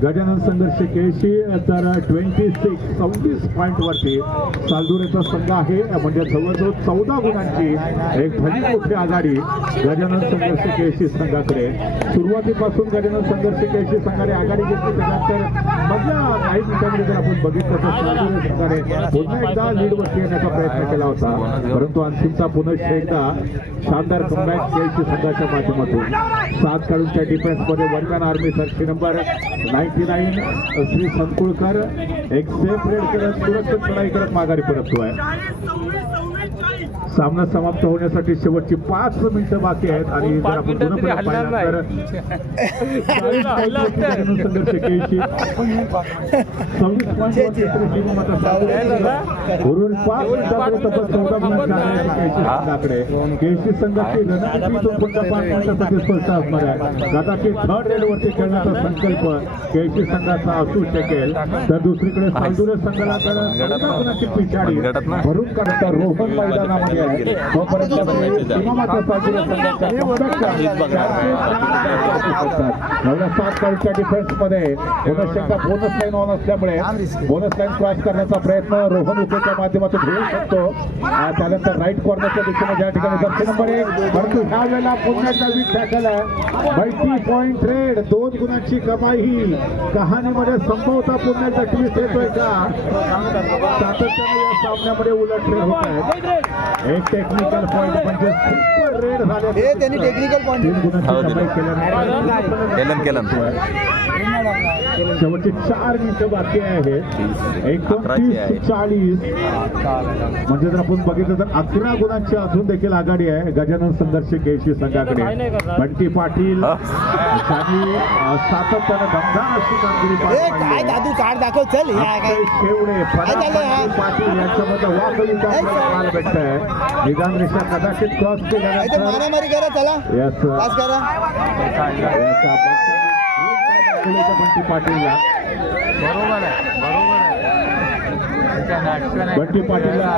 गजानन संघर्ष केळशी तर 26 पॉईंट वरती सालदुरेचा संघ आहे. म्हणजे जवळजवळ 14 गुणांची एक भली मोठी आघाडी गजानन संघर्ष केळशी संघाकडे. सुरुवातीपासून गजानन संघर्ष केळशी संघाने आघाडी घेतली. त्यानंतर मधल्या काही मिनिटांमध्ये जर आपण बघितलं तर सालदुरे संघाने पुन्हा एकदा लीडवरती येण्याचा प्रयत्न केला होता परंतु अंतिमता पुन्हा एकदा शानदार कमबॅक केळशी संघाच्या माध्यमातून 7 खेळाडूंच्या डिफेन्समध्ये वर्धमान आर्मी सरशी नंबर 99 श्री संकुळकर एक सेफ रेड करत सुरक्षित लढाई करत माघारी परततोय. सामना समाप्त होण्यासाठी शेवटची 5 मिनिटं बाकी आहेत आणि जर आपण पुन्हा पाहिलं तर संघर्ष केळशी 26 केळशी संघाची रणनीती स्पष्ट असणार आहे. कदाचित थर्ड रेड वरती खेळण्याचा संकल्प केळशी संघाचा असू शकेल तर दुसरीकडे सालदुरे संघाला तर पिछाडी भरून काढता रोहन मैदानामध्ये आहे. तोपर्यंत सीमामाता सालदुरे संघाच्या 7 काळच्या डिफेन्स मध्ये बोनस लाईन ऑन असल्यामुळे बोनस लाईन क्रॉस करण्याचा प्रयत्न रोहन उकेच्या माध्यमातून होऊ शकतो. त्यानंतर राईट कॉर्नरच्या दिशेने ज्या ठिकाणी जर्सी नंबर 1 परंतु ह्या वेळेला पुन्हा वीक टॅकल आहे. 20 पॉईंट रेड 2 गुणांची कमाई ही कहाणीमध्ये संभवता पुन्हा एकदा ट्विस्ट येतोय का. सातत्याने या सामन्यामध्ये उलटफेर होत आहे. एक टेक्निकल पॉईंट म्हणजे सुपर रेड झाले त्यांनी टेक्निकल पॉईंट 3 गुणांची कमाई केल्यानंतर शेवटचे 4 मिनिटं बाकी आहे. 29-40 म्हणजे जर आपण बघितलं तर 11 गुणांची अजून देखील आघाडी आहे गजानन संघर्ष केळशी संघाकडे. बंटी पाटील सातत्यानं दमदार अशी कामगिरी काय दादू कार्ड दाखव चल शेवडे पाटील यांच्यामध्ये वाकलीचा पाहायला भेटत आहे. निदान रेषा कदाचित क्रॉस केल्यानंतर मारामारी करा चला पास करा बंटी पाटीलला बंटी पाटीलला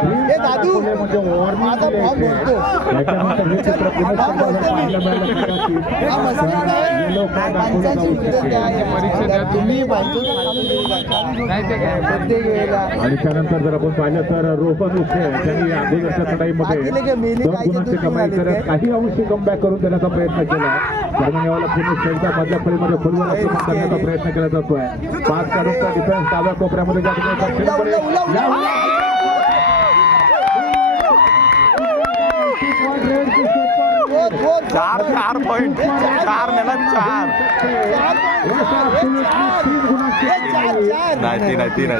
दादू म्हणजे माझा फॉर्म भरतो त्याच्यानंतर हे चित्र पाहायला तुम्ही आणि त्यानंतर जर आपण पाहिलं तर रोहन उखे त्यांनी अगोदरच्या चढाईमध्ये 2 गुणांची कमाई करत काही अंशी कमबॅक करून देण्याचा प्रयत्न केला. दरम्यान यावेळेला पुणे एकदा मधल्या फळीमध्ये फुलवर आक्रमण करण्याचा प्रयत्न केला जातोय. 5 खेळाडूंचा डिफेन्स डाव्या कोपऱ्यामध्ये ज्या ठिकाणी चार पॉईंट 4 नेला 4 नाही 3 आणि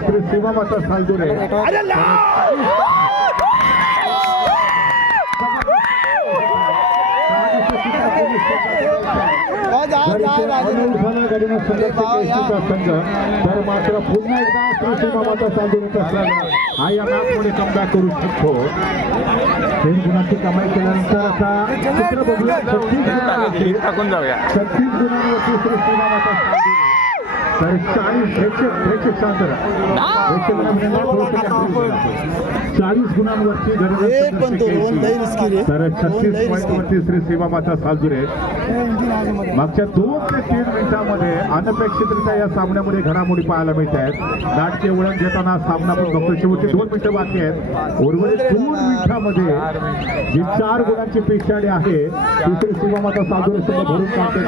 40 सीमामाता सालदुरे संघ तर मात्र पुन्हा एकदा सीमामाता सालदुरेचा संघ हा या मॅचमध्ये कमबॅक करू शकतो. 3 गुणांची कमाई केल्यानंतर आता चित्र बघूया 36 जाऊया 36 गुणांवरती सीमामाता सालदुरे तर 40 शांत 40 गुणांवरती तर 36 पॉईंट वरती श्री सीमामाता सालदुरे मागच्या 2 ते 3 मिनिटांमध्ये अनपेक्षितरित्या या सामन्यामध्ये घडामोडी पाहायला मिळत आहेत. नाटकीय वळण घेताना सामना पण बघतो. शेवटचे 2 मिनिटं बाकी आहेत. उर्वरित 2 मिनिटांमध्ये जी 4 गुणांची पिछाडी आहे तिसरी सीमामाता साधूर संघ भरून काढते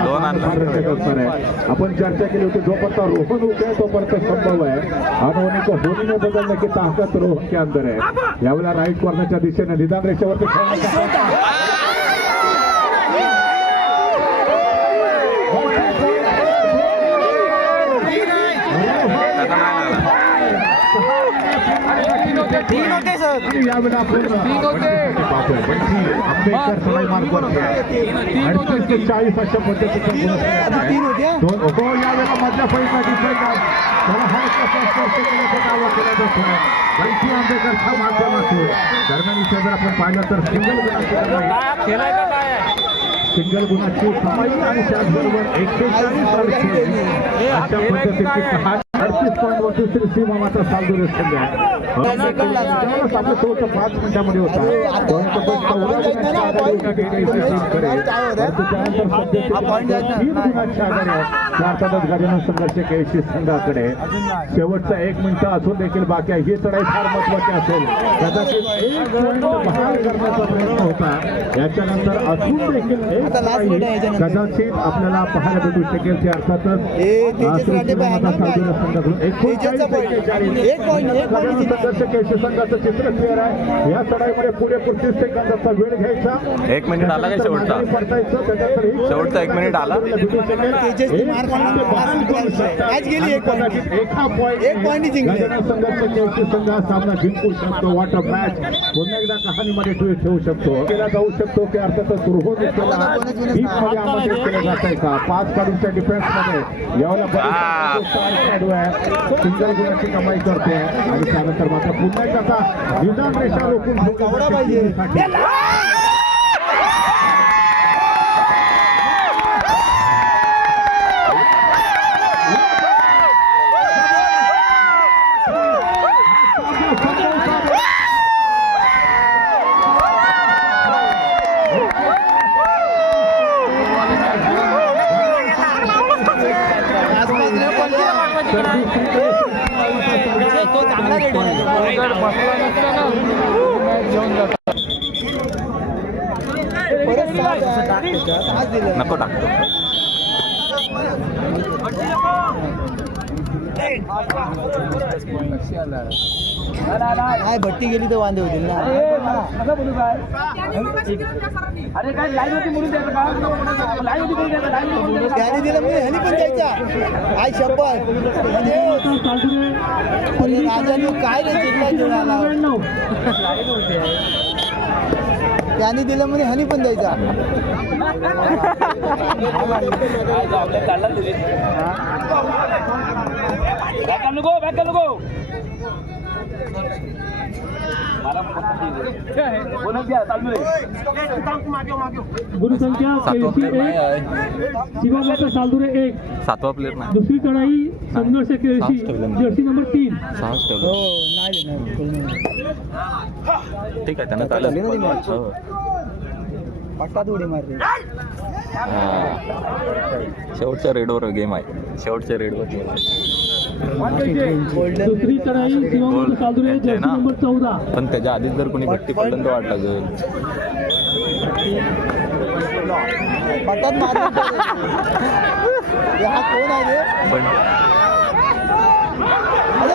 असणार आहे. आपण चर्चा केली होती जोपर्यंत रोहन उठे तोपर्यंत संभव आहे. अनहोनी को होनी में बदलने की ताकत रोहन के अंदर है. यावेळेला राईट कॉर्नरच्या दिशेने निदान रेषेवरती खेळण्याचा यावेळेला आपण पाहतोय आंबेडकर सराई मार्गवरती आहे. 38 ते 40 अशा पद्धतीचं यावेळेला मधल्या फळीचा डिफेंड त्याला हा कसा स्पर्श केल्याचा दावा केला जातोय. बंटी आंबेडकरच्या माध्यमातून दरम्यान इथे जर आपण पाहिलं तर सिंगल गुणाची कमाई आणि त्याचबरोबर 140 अशा पद्धतीची 38 पॉईंटवर तिसरी सीमामाता साधूर संघ आहे. आपलं शेवटच्या 5 मिनिटांमध्ये संघर्ष केळशी संघाकडे शेवटचा 1 मिनिट असून देखील बाकी आहे. ही चढाई फार महत्वाची असेल. कदाचित 1 पॉईंट बहाल करण्याचा प्रयत्न होता. याच्यानंतर असून देखील कदाचित आपल्याला पाहायला भेटू शकेल. ते अर्थातच संघर्ष केळशी संघाचं चित्र क्लिअर आहे. या चढाईमध्ये पुढे 30 सेकंदाचा वेळ घ्यायचा. 1 मिनिट आला काय शेवटचा? शेवटचा 1 मिनिट आला. संघर्ष केळशी संघ सामना जिंकू शकतो. वॉटर मॅच पुन्हा एकदा कहाणीमध्ये ठेवू शकतो. केला जाऊ शकतो की अर्थातच रोहन केलं जात आहे का 5 काढूच्या डिफेन्स मध्ये यावेळेला सिंगल गुणाची कमाई करते आणि त्यानंतर मात्र पुन्हा एकदा निदान रेषा रोखून नको टाकतो. काय भट्टी गेली तर वांदे होतील ना. त्याने दिलं म्हणजे ह्यानी पण द्यायचा. काय शपथ म्हणजे राजाने काय रे जिल्हा घेऊन आला. त्याने दिलं म्हणजे ह्यानी पण द्यायचा. गुणसंख्या 1 सातवा प्लेअर नाही. दुसरी चढाई संघर्ष केळशी जर्सी नंबर 3. हो नाही ठीक आहे त्यांना चालेल. पट्टात उडी मारली. शेवटच्या रेडवर गेम आहे. शेवटच्या रेडवर गेम आहे. दुसरी चढाई सीमामाता साधुरे जर्सी नंबर 14. पण त्याच्या आधीच जर कोणी भट्टी पडलं तर वाट लागेल. पट्टात मारली. हा कोण आहे रे? पण अरे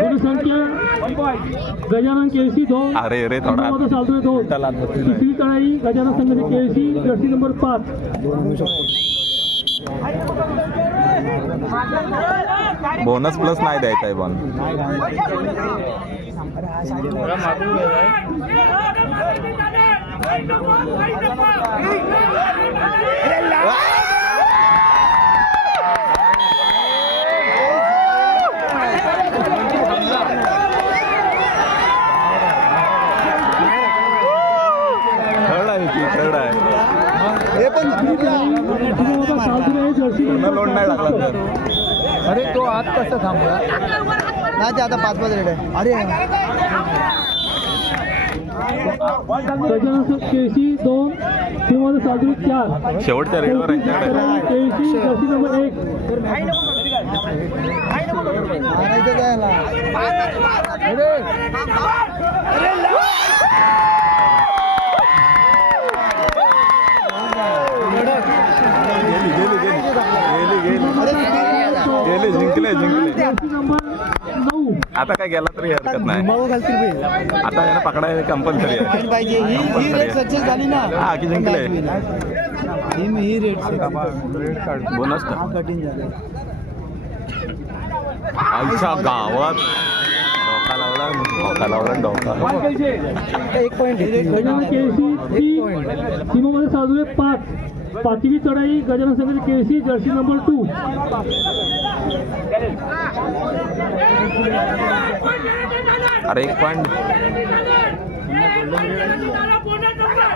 गुणसंख्या गजानन केळशी 2. अरे रे थोडा साधुरे 2. तिसरी चढाई Gajanan Sangh Kelshi jersey number 5. Bonus plus नाही द्यायचा आहे बॉल. थर्ड आहे. हे पण लोड नाही लागला तर. अरे तो आत कसं थांबला? नाही ते आता 5-5 रेड आहे. अरे गजानन केळशी 2 श्रीमंत साधू 4 शेवटच्या रेडवर केळशी जर्सी नंबर 1 मारायचं जायला गेले जिंकले जर्सी नंबर 9 आता काय गेला तरी हरकत नाही माऊ घालतील बे. आता याला पकडायला कंपल्सरी आहे आणि पाहिजे ही रेट सक्सेस झाली ना हा, की जिंकले. ही रेट बोनस का कठीण झालं आमच्या गावात डोका लावला डोका 1 पॉईंट गजानन केळशी 3 सीमामध्ये साधू 5 5वी चढाई गजानन संघाची केळशी जर्सी नंबर 2 अरे 1 पॉईंट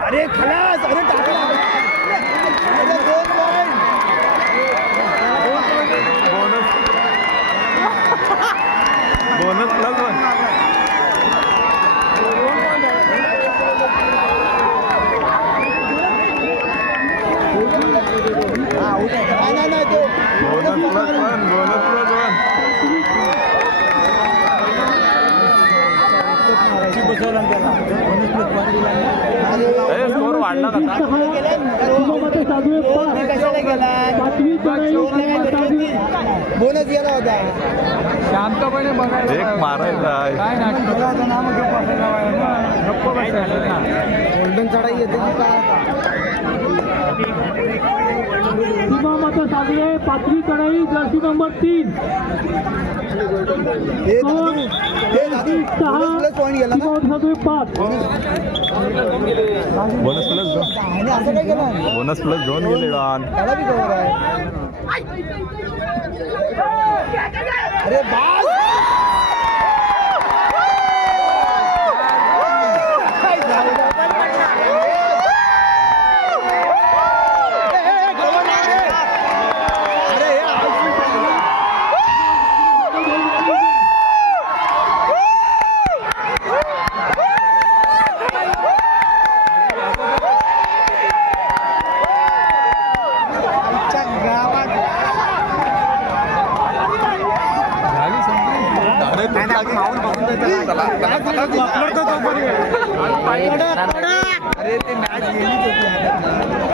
अरे खलास अरे टाकला अरे 2 पॉईंट बोनस प्लस 1 नाही तो bonus plus 1 bonus plus 1 score वाढला का सीमामध्ये साधू 5 5वी चढाई बोनस गेला होता शांतपणे बघायला एक मारायचा आहे काय नको गोल्डन चढाई येते ना का सीमामध्ये साधू 5वी चढाई जर्सी नंबर 3 हे दादू प्लस पॉईंट गेला ना साधू 5 बोनस प्लस 2 आणि असं काय केलं बोनस प्लस 2 गेले डॉन त्याला बी कवर आहे अरे बास अरे ते मॅच गेलीच होती